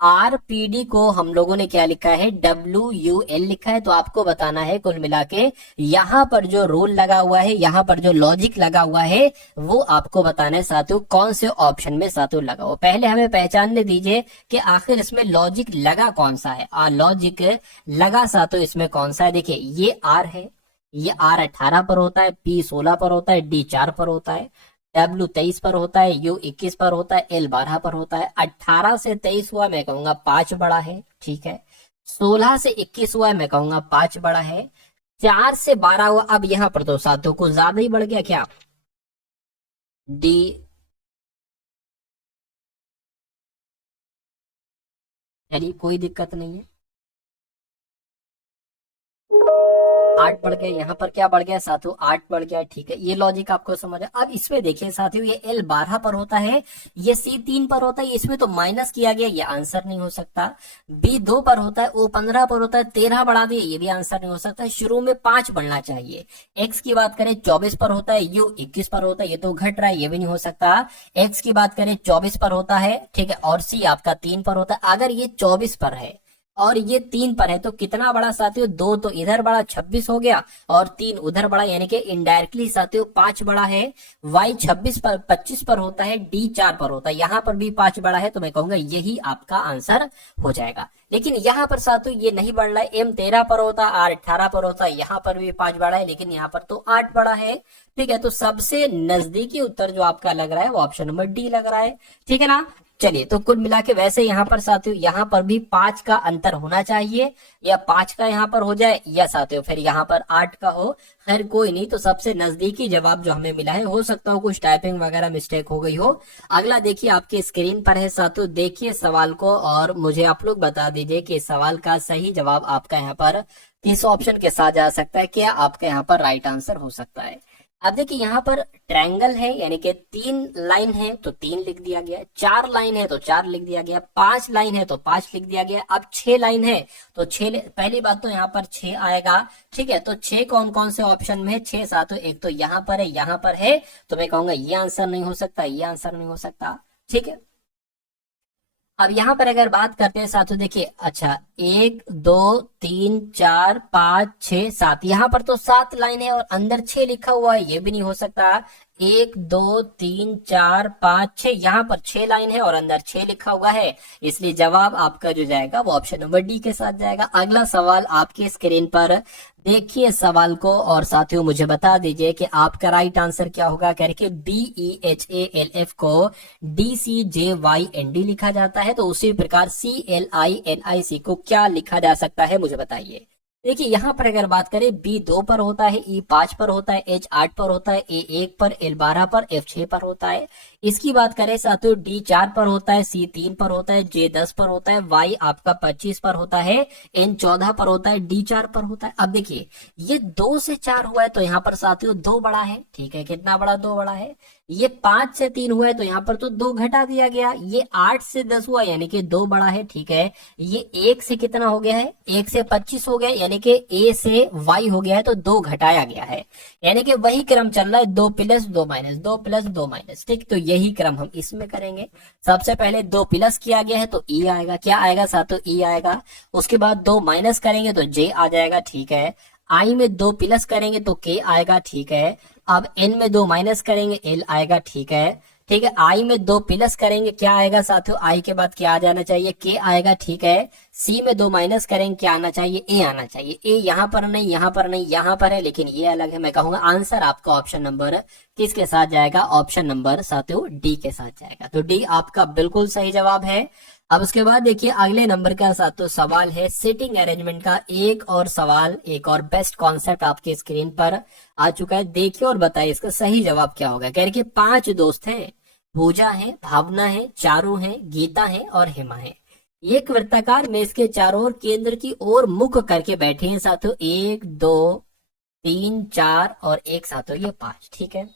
RPD को हम लोगों ने क्या लिखा है? WUL लिखा है। तो आपको बताना है कुल मिला के यहाँ पर जो रूल लगा हुआ है, यहाँ पर जो लॉजिक लगा हुआ है, वो आपको बताना है साथियों कौन से ऑप्शन में साथियों लगा हुआ। पहले हमें पहचानने दीजिए कि आखिर इसमें लॉजिक लगा कौन सा है। लॉजिक लगा साथियों इसमें कौन सा है? देखिए ये R है, ये R 18 पर होता है, P 16 पर होता है, D 4 पर होता है, W 23 पर होता है, U 21 पर होता है, L 12 पर होता है। 18 से 23 हुआ, मैं कहूंगा 5 बड़ा है, ठीक है। 16 से 21 हुआ, मैं कहूंगा 5 बड़ा है। 4 से 12 हुआ, अब यहाँ पर तो साथियों को ज्यादा ही बढ़ गया क्या? D चलिए कोई दिक्कत नहीं है। 8 बढ़ गया, यहाँ पर क्या बढ़ गया साथियों, 8 बढ़ गया, ठीक है, ये लॉजिक आपको समझ है। अब इसमें देखिए साथियों, ये L 12 पर होता है, ये C 3 पर होता है, इसमें तो माइनस किया गया, ये आंसर नहीं हो सकता। B 2 पर होता है, O 15 पर होता है, 13 बढ़ा दिए, ये भी आंसर नहीं हो सकता। शुरू में 5 बढ़ना चाहिए। X की बात करें 24 पर होता है, U 21 पर होता है, ये तो घट रहा है, ये भी नहीं हो सकता। X की बात करें 24 पर होता है, ठीक है, और C आपका 3 पर होता है। अगर ये 24 पर है और ये 3 पर है तो कितना बड़ा साथियों, 2 तो इधर बड़ा 26 हो गया और 3 उधर बड़ा, यानी कि इनडायरेक्टली साथियों 5 बड़ा है। Y 25 पर होता है, D 4 पर होता है, यहाँ पर भी 5 बड़ा है, तो मैं कहूंगा यही आपका आंसर हो जाएगा। लेकिन यहाँ पर साथियों ये नहीं बढ़ रहा है, M 13 पर होता है, R 18 पर होता है, यहाँ पर भी 5 बड़ा है, लेकिन यहाँ पर तो 8 बड़ा है, ठीक है। तो सबसे नजदीकी उत्तर जो आपका लग रहा है वो ऑप्शन नंबर डी लग रहा है, ठीक है ना। चलिए, तो कुल मिला के वैसे यहाँ पर साथियों, यहाँ पर भी 5 का अंतर होना चाहिए, या 5 का यहाँ पर हो जाए, या साथियों फिर यहाँ पर 8 का हो। खैर कोई नहीं, तो सबसे नजदीकी जवाब जो हमें मिला है, हो सकता हो कुछ टाइपिंग वगैरह मिस्टेक हो गई हो। अगला देखिए आपके स्क्रीन पर है साथियों, देखिए सवाल को और मुझे आप लोग बता दीजिए कि सवाल का सही जवाब आपका यहाँ पर किस ऑप्शन के साथ जा सकता है, क्या आपका यहाँ पर राइट आंसर हो सकता है। अब देखिए यहाँ पर ट्रायंगल है, यानी कि 3 लाइन है तो 3 लिख दिया गया, 4 लाइन है तो 4 लिख दिया गया, 5 लाइन है तो 5 लिख दिया गया। अब 6 लाइन है तो 6, पहली बात तो यहाँ पर 6 आएगा, ठीक है। तो 6 कौन कौन से ऑप्शन में है, 6 साथियों, एक तो यहाँ पर है, यहाँ पर है, तो मैं कहूंगा ये आंसर नहीं हो सकता, ये आंसर नहीं हो सकता, ठीक है। अब यहाँ पर अगर बात करते हैं साथियों, देखिए अच्छा 1 2 3 4 5 6 7, यहाँ पर तो 7 लाइन है और अंदर 6 लिखा हुआ है, ये भी नहीं हो सकता। 1 2 3 4 5 6, यहाँ पर 6 लाइन है और अंदर 6 लिखा हुआ है, इसलिए जवाब आपका जो जाएगा वो ऑप्शन नंबर डी के साथ जाएगा। अगला सवाल आपके स्क्रीन पर देखिए सवाल को और साथियों मुझे बता दीजिए कि आपका राइट आंसर क्या होगा। कह रहे BEHALF को DCJYND लिखा जाता है, तो उसी प्रकार CLINIC को क्या लिखा जा सकता है, मुझे बताइए। देखिए यहाँ पर अगर बात करें, B 2 पर होता है, E 5 पर होता है, H 8 पर होता है, A 1 पर, L 12 पर, F 6 पर होता है। इसकी बात करें साथियों, D 4 पर होता है, C 3 पर होता है, J 10 पर होता है, Y आपका 25 पर होता है, N 14 पर होता है, D 4 पर होता है। अब देखिए ये 2 से 4 हुआ है तो यहाँ पर साथियों 2 बड़ा है, ठीक है, कितना बड़ा, 2 बड़ा है। ये 5 से 3 हुआ है तो यहाँ पर तो 2 घटा दिया गया। ये 8 से 10 हुआ यानी कि 2 बड़ा है, ठीक है। ये 1 से कितना हो गया है, 1 से 25 हो गया, यानी कि A से Y हो गया है तो 2 घटाया गया है, यानी कि वही क्रम चल रहा है, 2 प्लस 2 माइनस, 2 प्लस 2 माइनस, ठीक। तो यही क्रम हम इसमें करेंगे। सबसे पहले 2 प्लस किया गया है तो E आएगा, क्या आएगा साथियों, E आएगा। उसके बाद 2 माइनस करेंगे तो J आ जाएगा, ठीक है। I में 2 प्लस करेंगे तो K आएगा, ठीक है। अब N में 2 माइनस करेंगे, L आएगा, ठीक है, ठीक है। I में 2 प्लस करेंगे, क्या आएगा साथियों, I के बाद क्या आ जाना चाहिए, K आएगा, ठीक है। C में 2 माइनस करेंगे, क्या आना चाहिए, A आना चाहिए। A यहाँ पर नहीं, यहाँ पर नहीं, यहाँ पर है, लेकिन ये अलग है। मैं कहूंगा आंसर आपका ऑप्शन नंबर किसके साथ जाएगा, ऑप्शन नंबर साथियों डी के साथ जाएगा। तो डी आपका बिल्कुल सही जवाब है। अब उसके बाद देखिए अगले नंबर का साथियों सवाल है सिटिंग अरेंजमेंट का। एक और सवाल, एक और बेस्ट कॉन्सेप्ट आपके स्क्रीन पर आ चुका है, देखिए और बताइए इसका सही जवाब क्या होगा। कह रहे कि 5 दोस्त हैं, पूजा है, भावना है, चारू है, गीता है और हेमा है। एक वृत्ताकार मेज के चारों ओर केंद्र की ओर मुख करके बैठे हैं साथियों, 1 2 3 4 और एक साथियों ये 5, ठीक है।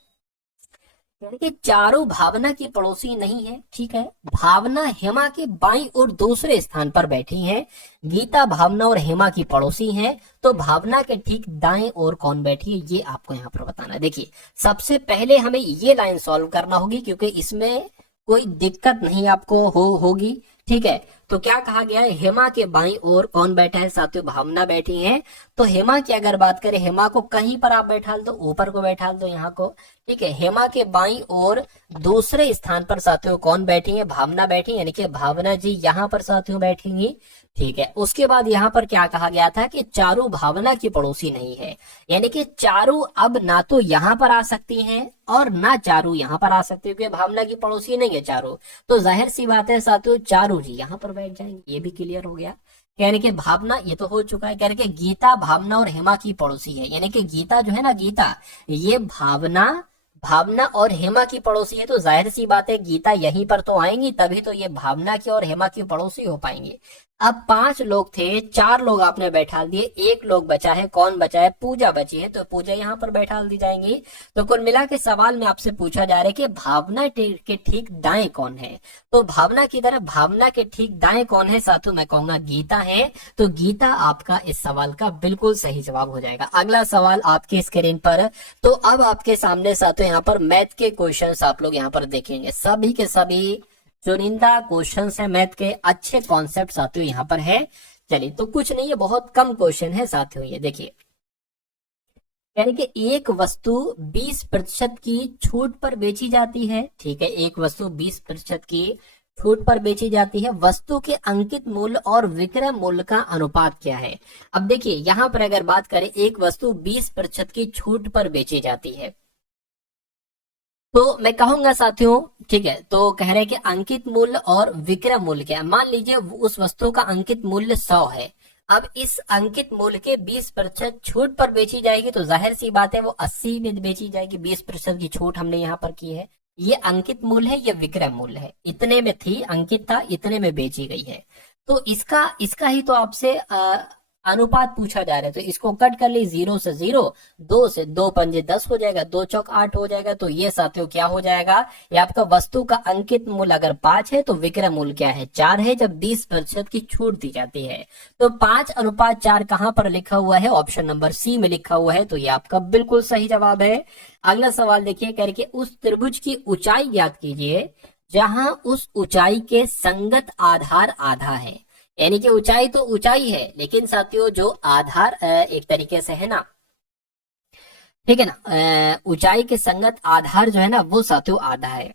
यानी कि चारों भावना की पड़ोसी नहीं है, ठीक है। भावना हेमा के बाईं और दूसरे स्थान पर बैठी हैं, गीता भावना और हेमा की पड़ोसी हैं, तो भावना के ठीक दाएं ओर कौन बैठी है ये आपको यहाँ पर बताना है। देखिए सबसे पहले हमें ये लाइन सॉल्व करना होगी क्योंकि इसमें कोई दिक्कत नहीं आपको होगी, ठीक है। तो क्या कहा गया है, हेमा के बाईं ओर कौन बैठा है साथियों, भावना बैठी है। तो हेमा की अगर बात करें, हेमा को कहीं पर आप बैठा दो, ऊपर को बैठा दो यहाँ को, ठीक है। हेमा के बाईं ओर दूसरे स्थान पर साथियों कौन बैठी है, भावना बैठी, यानी कि भावना जी यहाँ पर साथियों बैठेंगी, ठीक है। उसके बाद यहाँ पर क्या कहा गया था कि चारू भावना की पड़ोसी नहीं है, यानी कि चारू अब ना तो यहाँ पर आ सकती हैं और ना चारू यहाँ पर आ सकती है, क्योंकि भावना की पड़ोसी नहीं है चारू। तो जाहिर सी बात है साथियों चारू जी यहाँ पर बैठ जाएंगे, ये भी क्लियर हो गया। यानी कि भावना ये तो हो चुका है। कह रहे कि गीता भावना और हेमा की पड़ोसी है, यानी कि गीता जो है ना, गीता ये भावना भावना और हेमा की पड़ोसी है, तो जाहिर सी बात है गीता यहीं पर तो आएंगी, तभी तो ये भावना की और हेमा की पड़ोसी हो पाएंगे। अब 5 लोग थे, 4 लोग आपने बैठा दिए, एक लोग बचा है, कौन बचा है? पूजा बची है, तो पूजा यहाँ पर बैठा दी जाएंगी। तो कुल मिला के सवाल में आपसे पूछा जा रहा है कि भावना के ठीक दाएं कौन है? तो भावना की तरफ भावना के ठीक दाएं कौन है साथियों? मैं कहूंगा गीता है। तो गीता आपका इस सवाल का बिल्कुल सही जवाब हो जाएगा। अगला सवाल आपके स्क्रीन पर। तो अब आपके सामने साथियों यहाँ पर मैथ के क्वेश्चंस आप लोग यहाँ पर देखेंगे, सभी के सभी चुनिंदा क्वेश्चंस है मैथ के, अच्छे कॉन्सेप्ट साथियों यहाँ पर है। चलिए, तो कुछ नहीं है, बहुत कम क्वेश्चन है साथियों। ये देखिए, यानी कि एक वस्तु 20% की छूट पर बेची जाती है। ठीक है, एक वस्तु 20% की छूट पर बेची जाती है। वस्तु के अंकित मूल्य और विक्रय मूल्य का अनुपात क्या है? अब देखिए, यहां पर अगर बात करें, एक वस्तु 20% की छूट पर बेची जाती है, तो मैं कहूंगा साथियों, ठीक है, तो कह रहे हैं कि अंकित मूल्य और विक्रय मूल्य क्या है। मान लीजिए उस वस्तु का अंकित मूल्य 100 है। अब इस अंकित मूल्य के 20% छूट पर बेची जाएगी, तो जाहिर सी बात है वो 80 में बेची जाएगी। 20% की छूट हमने यहाँ पर की है। ये अंकित मूल्य है, ये विक्रय मूल्य है। इतने में थी, अंकित था, इतने में बेची गई है। तो इसका ही तो आपसे अनुपात पूछा जा रहा है। तो इसको कट कर ली, 0 से 0, 2 से 2 पंजे 10 हो जाएगा, 2 चौक 8 हो जाएगा। तो ये साथियों क्या हो जाएगा? ये आपका वस्तु का अंकित मूल्य अगर 5 है तो विक्रय मूल्य क्या है? 4 है, जब 20% की छूट दी जाती है। तो 5:4 कहां पर लिखा हुआ है? ऑप्शन नंबर सी में लिखा हुआ है। तो ये आपका बिल्कुल सही जवाब है। अगला सवाल देखिए, करके उस त्रिभुज की ऊंचाई ज्ञात कीजिए जहां उस ऊंचाई के संगत आधार आधा है। यानी कि ऊंचाई तो ऊंचाई है, लेकिन साथियों जो आधार एक तरीके से है ना, ठीक है ना, ऊंचाई के संगत आधार जो है ना, वो साथियों आधा है।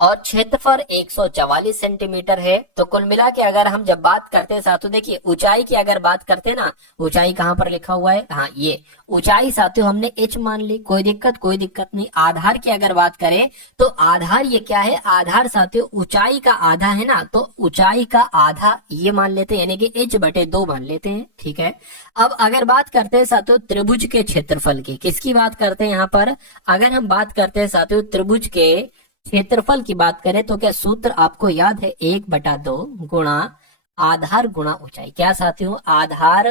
और क्षेत्रफल 144 सेंटीमीटर है। तो कुल मिला के अगर हम जब बात करते हैं साथियों, देखिए ऊंचाई की अगर बात करते हैं ना, ऊंचाई कहां पर लिखा हुआ है? हाँ, ये ऊंचाई साथियों हमने h मान ली, कोई दिक्कत नहीं। आधार की अगर बात करें तो आधार ये क्या है? आधार साथियों ऊंचाई का आधा है ना, तो ऊंचाई का आधा ये मान लेते हैं, यानी कि h/2 मान लेते हैं। ठीक है, अब अगर बात करते हैं साथियों त्रिभुज के क्षेत्रफल की, किसकी बात करते हैं यहाँ पर? अगर हम बात करते हैं साथियों त्रिभुज के क्षेत्रफल की बात करें, तो क्या सूत्र आपको याद है? 1/2 गुणा आधार गुणा ऊंचाई। क्या साथियों? आधार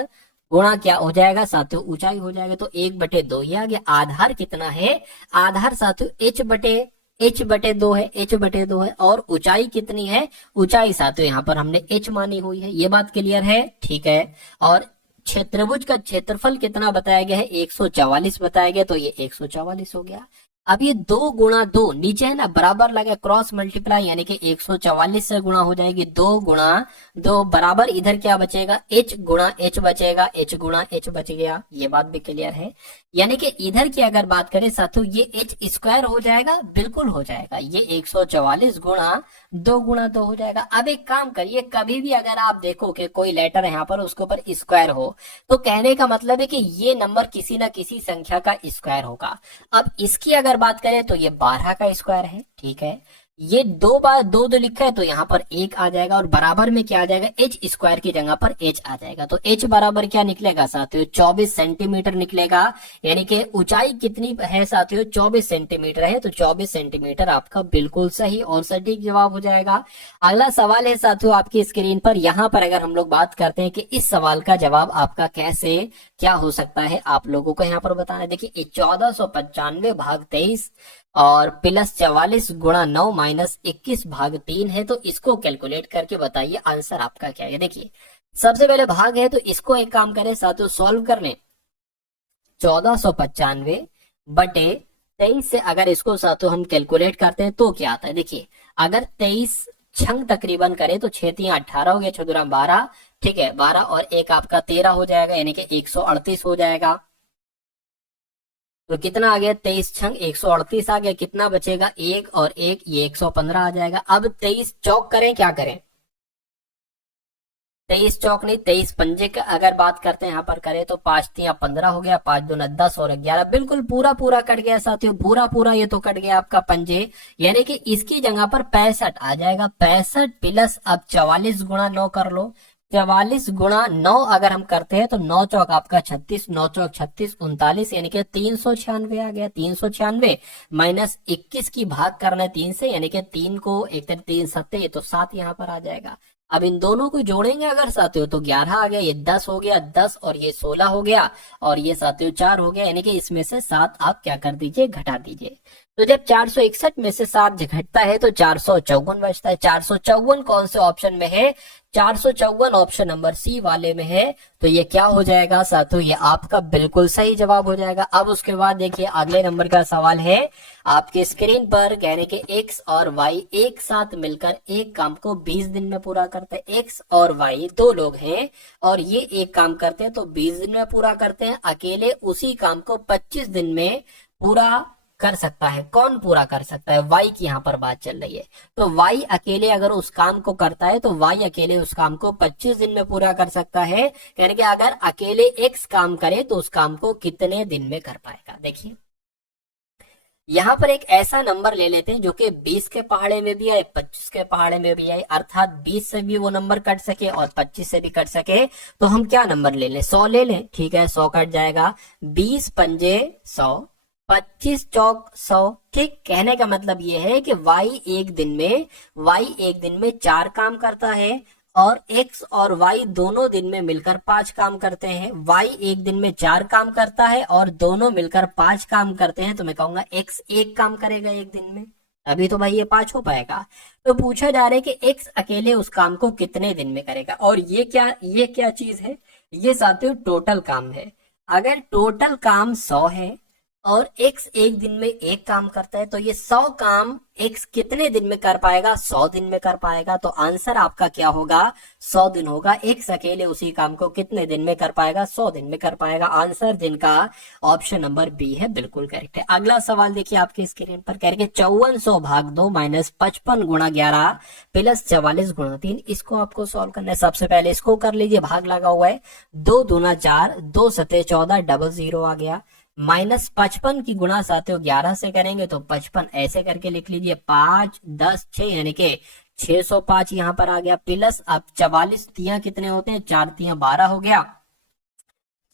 गुणा क्या हो जाएगा साथियों? ऊंचाई हो जाएगा। तो 1/2 ये आ गया। आधार कितना है? आधार साथियों h/2 है, h/2 है। और ऊंचाई कितनी है? ऊंचाई साथियों यहाँ पर हमने h मानी हुई है। ये बात क्लियर है? ठीक है। और त्रिभुज का क्षेत्रफल कितना बताया गया है? 144 बताया गया, तो ये 144 हो गया। अब ये 2 गुणा 2 नीचे है ना, बराबर लगे, क्रॉस मल्टीप्लाई, यानी कि 144 से गुणा हो जाएगी। 2 गुणा 2 बराबर, इधर क्या बचेगा? h गुणा h बचेगा, h गुणा h बच गया। ये बात भी क्लियर है। यानी कि इधर की अगर बात करें साथियों, ये h स्क्वायर हो जाएगा, बिल्कुल हो जाएगा। ये 144 गुणा 2 गुणा 2 हो जाएगा। अब एक काम करिए, कभी भी अगर आप देखो कि कोई लेटर यहाँ पर उसके ऊपर स्क्वायर हो, तो कहने का मतलब है कि ये नंबर किसी ना किसी संख्या का स्क्वायर होगा। अब इसकी अगर बात करें तो ये 12 का स्क्वायर है। ठीक है, ये 2 बार 2 लिखा है, तो यहाँ पर 1 आ जाएगा, और बराबर में क्या आ जाएगा? h स्क्वायर की जगह पर h आ जाएगा। तो h बराबर क्या निकलेगा साथियों? 24 सेंटीमीटर निकलेगा। यानी कि ऊंचाई कितनी है साथियों? 24 सेंटीमीटर है। तो 24 सेंटीमीटर आपका बिल्कुल सही और सटीक जवाब हो जाएगा। अगला सवाल है साथियों आपकी स्क्रीन पर। यहाँ पर अगर हम लोग बात करते हैं कि इस सवाल का जवाब आपका कैसे क्या हो सकता है, आप लोगों को यहाँ पर बताना है। देखिए 1495 भाग 23 और प्लस 44 गुणा 9 माइनस 21 भाग 3 है। तो इसको कैलकुलेट करके बताइए आंसर आपका क्या है। देखिए सबसे पहले भाग है, तो इसको एक काम करें साथियों, सॉल्व कर लें। 1495 बटे 23 से अगर इसको साथियों हम कैलकुलेट करते हैं तो क्या आता है? देखिए अगर 23 छंग तकरीबन करे तो 6 18 हो गया, 6 12, ठीक है, 12 और 1 आपका 13 हो जाएगा, यानी कि 138 हो जाएगा। तो कितना आ गया? 23 छंग 138 आ गया। कितना बचेगा? 1 और 1, ये 115 आ जाएगा। अब 23 चौक करें, क्या करें? 23 चौक नहीं, 23 पंजे का अगर बात करते हैं यहाँ पर करें तो 5 3 15 हो गया, 5 2 10 और 11, बिल्कुल पूरा कट गया साथियों, पूरा ये तो कट गया आपका पंजे। यानी कि इसकी जगह पर 65 आ जाएगा। 65 प्लस अब 44 गुणा 9 कर लो, 44 गुणा 9 अगर हम करते हैं तो 9 चौक आपका 36, 9 चौक 36, 39 यानी कि 396 आ गया। 396 माइनस 21 की भाग करना है 3 से, यानी कि 3 को एक तरह 3 सत्ते, ये तो 7 यहाँ पर आ जाएगा। अब इन दोनों को जोड़ेंगे अगर साथियों तो 11 आ गया, ये 10 हो गया 10, और ये 16 हो गया, और ये साथियों 4 हो गया, यानी कि इसमें से 7 आप क्या कर दीजिए, घटा दीजिए। तो जब 461 में से 7 घटता है तो 454 बचता है। 454 कौन से ऑप्शन में है, 454 ऑप्शन नंबर सी वाले में है। तो ये क्या हो जाएगा साथियों, ये आपका बिल्कुल सही जवाब हो जाएगा। अब उसके बाद देखिए अगले नंबर का सवाल है आपके स्क्रीन पर, कहने के एक्स और वाई एक साथ मिलकर एक काम को 20 दिन में पूरा करते हैं। एक्स और वाई दो लोग हैं और ये एक काम करते हैं तो 20 दिन में पूरा करते हैं। अकेले उसी काम को 25 दिन में पूरा कर सकता है। कौन पूरा कर सकता है, वाई की यहाँ पर बात चल रही है। तो वाई अकेले अगर उस काम को करता है तो वाई अकेले उस काम को 25 दिन में पूरा कर सकता है। यानी कि अगर अकेले एक्स काम करे तो उस काम को कितने दिन में कर पाएगा। देखिए यहाँ पर एक ऐसा नंबर ले लेते हैं जो कि 20 के पहाड़े में भी आए, 25 के पहाड़े में भी आए, अर्थात 20 से भी वो नंबर कट सके और 25 से भी कट सके। तो हम क्या नंबर ले लें, 100 ले लें। ठीक है, 100 कट जाएगा, 20 पंजे 100, 25 चौक 100। ठीक, कहने का मतलब ये है कि वाई एक दिन में 4 काम करता है और एक्स और वाई दोनों दिन में मिलकर 5 काम करते हैं। वाई एक दिन में 4 काम करता है और दोनों मिलकर 5 काम करते हैं, तो मैं कहूंगा एक्स एक काम करेगा एक दिन में, अभी तो भाई ये 5 हो पाएगा। तो पूछा जा रहा है कि एक्स अकेले उस काम को कितने दिन में करेगा। और ये क्या चीज है, ये साथियों टोटल काम है। अगर टोटल काम 100 है और एक्स एक दिन में एक काम करता है तो ये 100 काम एक्स कितने दिन में कर पाएगा, 100 दिन में कर पाएगा। तो आंसर आपका क्या होगा, 100 दिन होगा। एक्स अकेले उसी काम को कितने दिन में कर पाएगा, 100 दिन में कर पाएगा। आंसर जिनका ऑप्शन नंबर बी है बिल्कुल करेक्ट है। अगला सवाल देखिए आपके स्क्रीन पर, कह रहे 5400 भाग 2 माइनस 55 गुणा 11 प्लस 44 गुणा 3। इसको आपको सॉल्व करना है। सबसे पहले इसको कर लीजिए, भाग लगा हुआ है, 2 दूना 4, 2 सते 14, डबल 0 आ गया, माइनस 55 की गुणा साथियों 11 से करेंगे तो 55 ऐसे करके लिख लीजिए, 5 10 6 यानी कि 605 यहाँ पर आ गया, प्लस अब 44 तियां कितने होते हैं, 4 तियां 12 हो गया,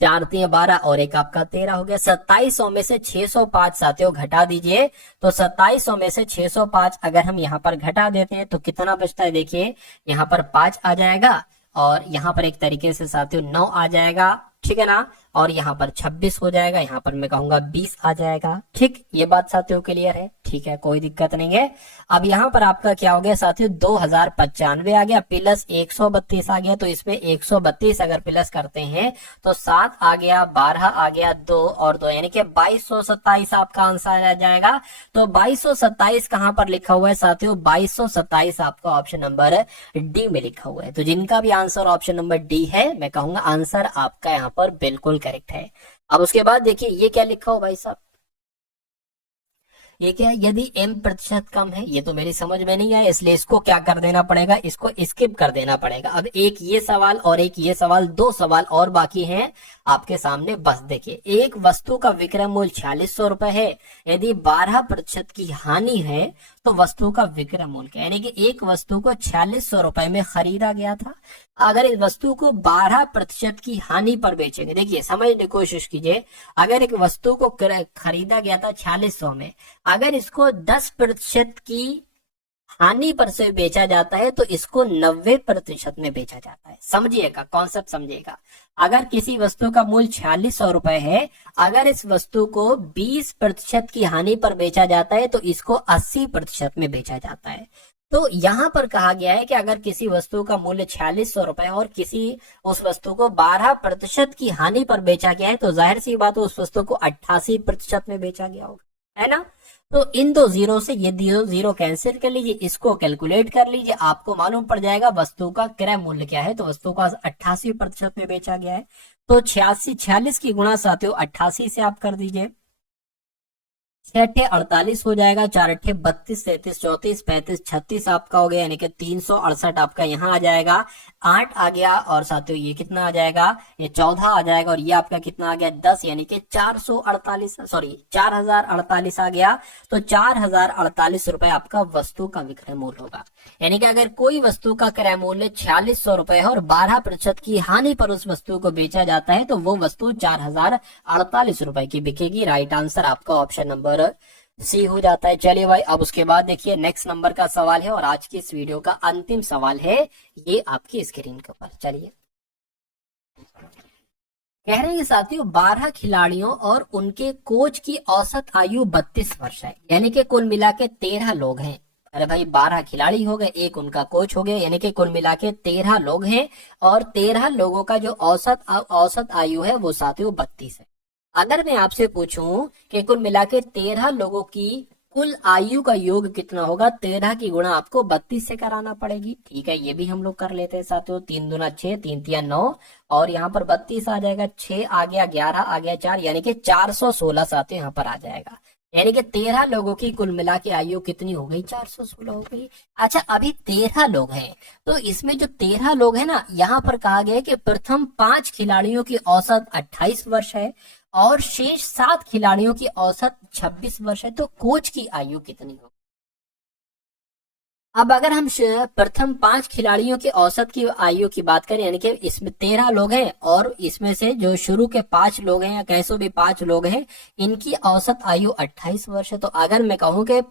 4 तियां 12 और एक आपका 13 हो गया। 2700 में से 605 साथियों घटा दीजिए। तो 2700 में से 605 अगर हम यहाँ पर घटा देते हैं तो कितना बचता है, देखिए यहाँ पर 5 आ जाएगा और यहाँ पर एक तरीके से साथियों 9 आ जाएगा, ठीक है ना, और यहाँ पर 26 हो जाएगा, यहाँ पर मैं कहूंगा 20 आ जाएगा। ठीक, ये बात साथियों क्लियर है, ठीक है, कोई दिक्कत नहीं है। अब यहाँ पर आपका क्या हो गया साथियों, 2095 आ गया, प्लस 132 आ गया। तो इसमें 132 अगर प्लस करते हैं तो 7 आ गया, 12 आ गया, 2 और 2 यानी कि 2227 आपका आंसर आ जाएगा। तो 2227 कहाँ पर लिखा हुआ है साथियों, 2227 आपका ऑप्शन नंबर डी में लिखा हुआ है। तो जिनका भी आंसर ऑप्शन नंबर डी है, मैं कहूंगा आंसर आपका यहाँ पर बिल्कुल करेक्ट है। अब उसके बाद देखिए ये क्या लिखा हो भाई साहब, ये क्या है, यदि m% कम है, ये तो मेरी समझ में नहीं आया, इसलिए इसको क्या कर देना पड़ेगा, इसको स्किप कर देना पड़ेगा। अब एक ये सवाल और एक ये सवाल, 2 सवाल और बाकी हैं आपके सामने। बस देखिए, एक वस्तु का विक्रय मूल्य 4600 रुपए है, यदि 12% की हानि है तो वस्तु का विक्रय मूल्य क्या, यानी कि एक वस्तु को 4600 रुपए में खरीदा गया था, अगर इस वस्तु को 12% की हानि पर बेचेंगे। देखिए समझने की कोशिश कीजिए, अगर एक वस्तु को खरीदा गया था 4600 में, अगर इसको 10% की हानि पर से बेचा जाता है तो इसको 90% में बेचा जाता है। समझिएगा, कॉन्सेप्ट समझिएगा। अगर किसी वस्तु का मूल्य 4600 रुपए है, अगर इस वस्तु को 20% की हानि पर बेचा जाता है तो इसको 80% में बेचा जाता है। तो यहाँ पर कहा गया है कि अगर किसी वस्तु का मूल्य 4600 रुपए और किसी उस वस्तु को 12% की हानि पर बेचा गया है तो जाहिर सी बात है उस वस्तु को 88% में बेचा गया होगा, है ना। तो इन 2 जीरो से ये 2 जीरो कैंसिल कर लीजिए, इसको कैलकुलेट कर लीजिए, आपको मालूम पड़ जाएगा वस्तु का क्रय मूल्य क्या है। तो वस्तु का 88% में बेचा गया है। तो 46 की गुणा साथियों 88 से आप कर दीजिए, 6 अट्ठे 48 हो जाएगा, 4 अट्ठे 32, 33, 34, 35, 36 आपका हो गया, यानी कि 368 आपका यहाँ आ जाएगा। 8 आ गया, और साथियों ये कितना आ जाएगा, ये 14 आ जाएगा, और ये आपका कितना आ गया 10, यानी कि 448, सॉरी 4048 आ गया। तो 4048 रुपए आपका वस्तु का विक्रय मूल्य होगा। यानी कि अगर कोई वस्तु का क्रय मूल्य 4600 रुपए है और 12% की हानि पर उस वस्तु को बेचा जाता है तो वो वस्तु 4048 रुपए की बिकेगी। राइट आंसर आपका ऑप्शन नंबर सी हो जाता है। चलिए भाई, अब उसके बाद देखिए नेक्स्ट नंबर का सवाल है, और आज की इस वीडियो का अंतिम सवाल है, ये आपकी स्क्रीन के ऊपर। चलिए, कह रहे हैं साथियों 12 खिलाड़ियों और उनके कोच की औसत आयु 32 वर्ष है, यानी कि कुल मिला के 13 लोग हैं। अरे भाई 12 खिलाड़ी हो गए, एक उनका कोच हो गया, यानी कि कुल मिला के 13 लोग हैं, और 13 लोगों का जो औसत आयु है वो साथियों 32 है। अगर मैं आपसे पूछूं कि कुल मिला के 13 लोगों की कुल आयु का योग कितना होगा, 13 की गुणा आपको 32 से कराना पड़ेगी। ठीक है, ये भी हम लोग कर लेते हैं साथियों। 3 दूना 6, 3 तिया 9, और यहाँ पर 32 आ जाएगा, 6 आ गया, 11 आ गया, 4, यानी कि 416 साथियों यहाँ पर आ जाएगा। यानी कि 13 लोगों की कुल मिला के आयु कितनी हो गई, 416 हो गई। अच्छा, अभी 13 लोग हैं, तो इसमें जो 13 लोग हैं ना, यहाँ पर कहा गया है कि प्रथम 5 खिलाड़ियों की औसत 28 वर्ष है, और शेष 7 खिलाड़ियों की औसत 26 वर्ष है। तो कोच की आयु कितनी होगी? अब अगर हम प्रथम 5 खिलाड़ियों की औसत की आयु की बात करें, यानी कि इसमें 13 लोग हैं, और इसमें से जो शुरू के 5 लोग हैं, या कैसो भी 5 लोग हैं, इनकी औसत आयु 28 वर्ष है। तो अगर मैं कहूं कि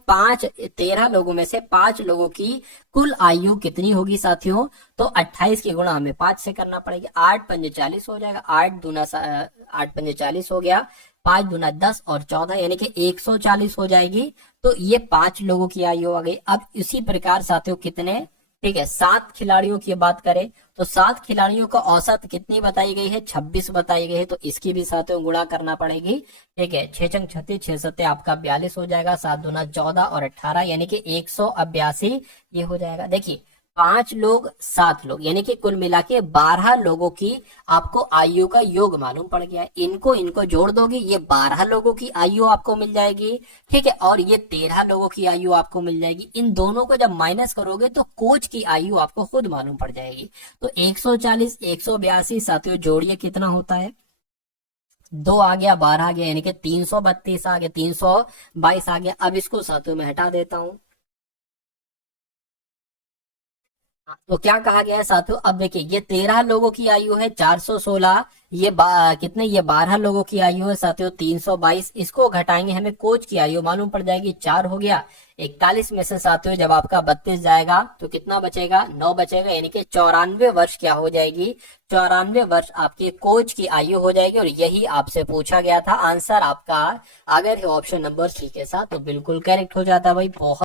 13 लोगों में से 5 लोगों की कुल आयु कितनी होगी साथियों, तो 28 की गुणा हमें 5 से करना पड़ेगी। 8 पंजे 40 हो जाएगा, 8 पंजे 40 हो गया, 5 दूना 10 और 14, यानी कि 140 हो जाएगी। तो ये 5 लोगों की आयु आ गई। अब इसी प्रकार साथियों कितने, ठीक है, 7 खिलाड़ियों की बात करें तो 7 खिलाड़ियों का औसत कितनी बताई गई है, 26 बताई गई है। तो इसकी भी साथियों गुणा करना पड़ेगी। ठीक है, 6 छंग 36, 6 सत्ते आपका 42 हो जाएगा, 7 दूना 14 और 18, यानी कि 182 ये हो जाएगा। देखिए 5 लोग 7 लोग, यानी कि कुल मिला के 12 लोगों की आपको आयु का योग मालूम पड़ गया। इनको जोड़ दोगे, ये 12 लोगों की आयु आपको मिल जाएगी। ठीक है, और ये 13 लोगों की आयु आपको मिल जाएगी। इन दोनों को जब माइनस करोगे तो कोच की आयु आपको खुद मालूम पड़ जाएगी। तो 140, 182 साथियों जोड़िए कितना होता है, 2 आ गया, 12 आ गया, यानी कि 332 आ गया, 322 आ गया। अब इसको साथियों में हटा देता हूं। तो क्या कहा गया है साथियों, अब देखिए ये 13 लोगों की आयु है 416, ये कितने, ये 12 लोगों की आयु है साथियों 322। इसको घटाएंगे, हमें कोच की आयु मालूम पड़ जाएगी, 4 हो गया। 41 में से साथियों जब आपका 32 जाएगा तो कितना बचेगा, 9 बचेगा, यानी कि 94 वर्ष क्या हो जाएगी, 94 वर्ष आपके कोच की आयु हो जाएगी। और यही आपसे पूछा गया था। आंसर आपका अगर ऑप्शन नंबर सी के साथ तो बिल्कुल करेक्ट हो जाता है भाई। बहुत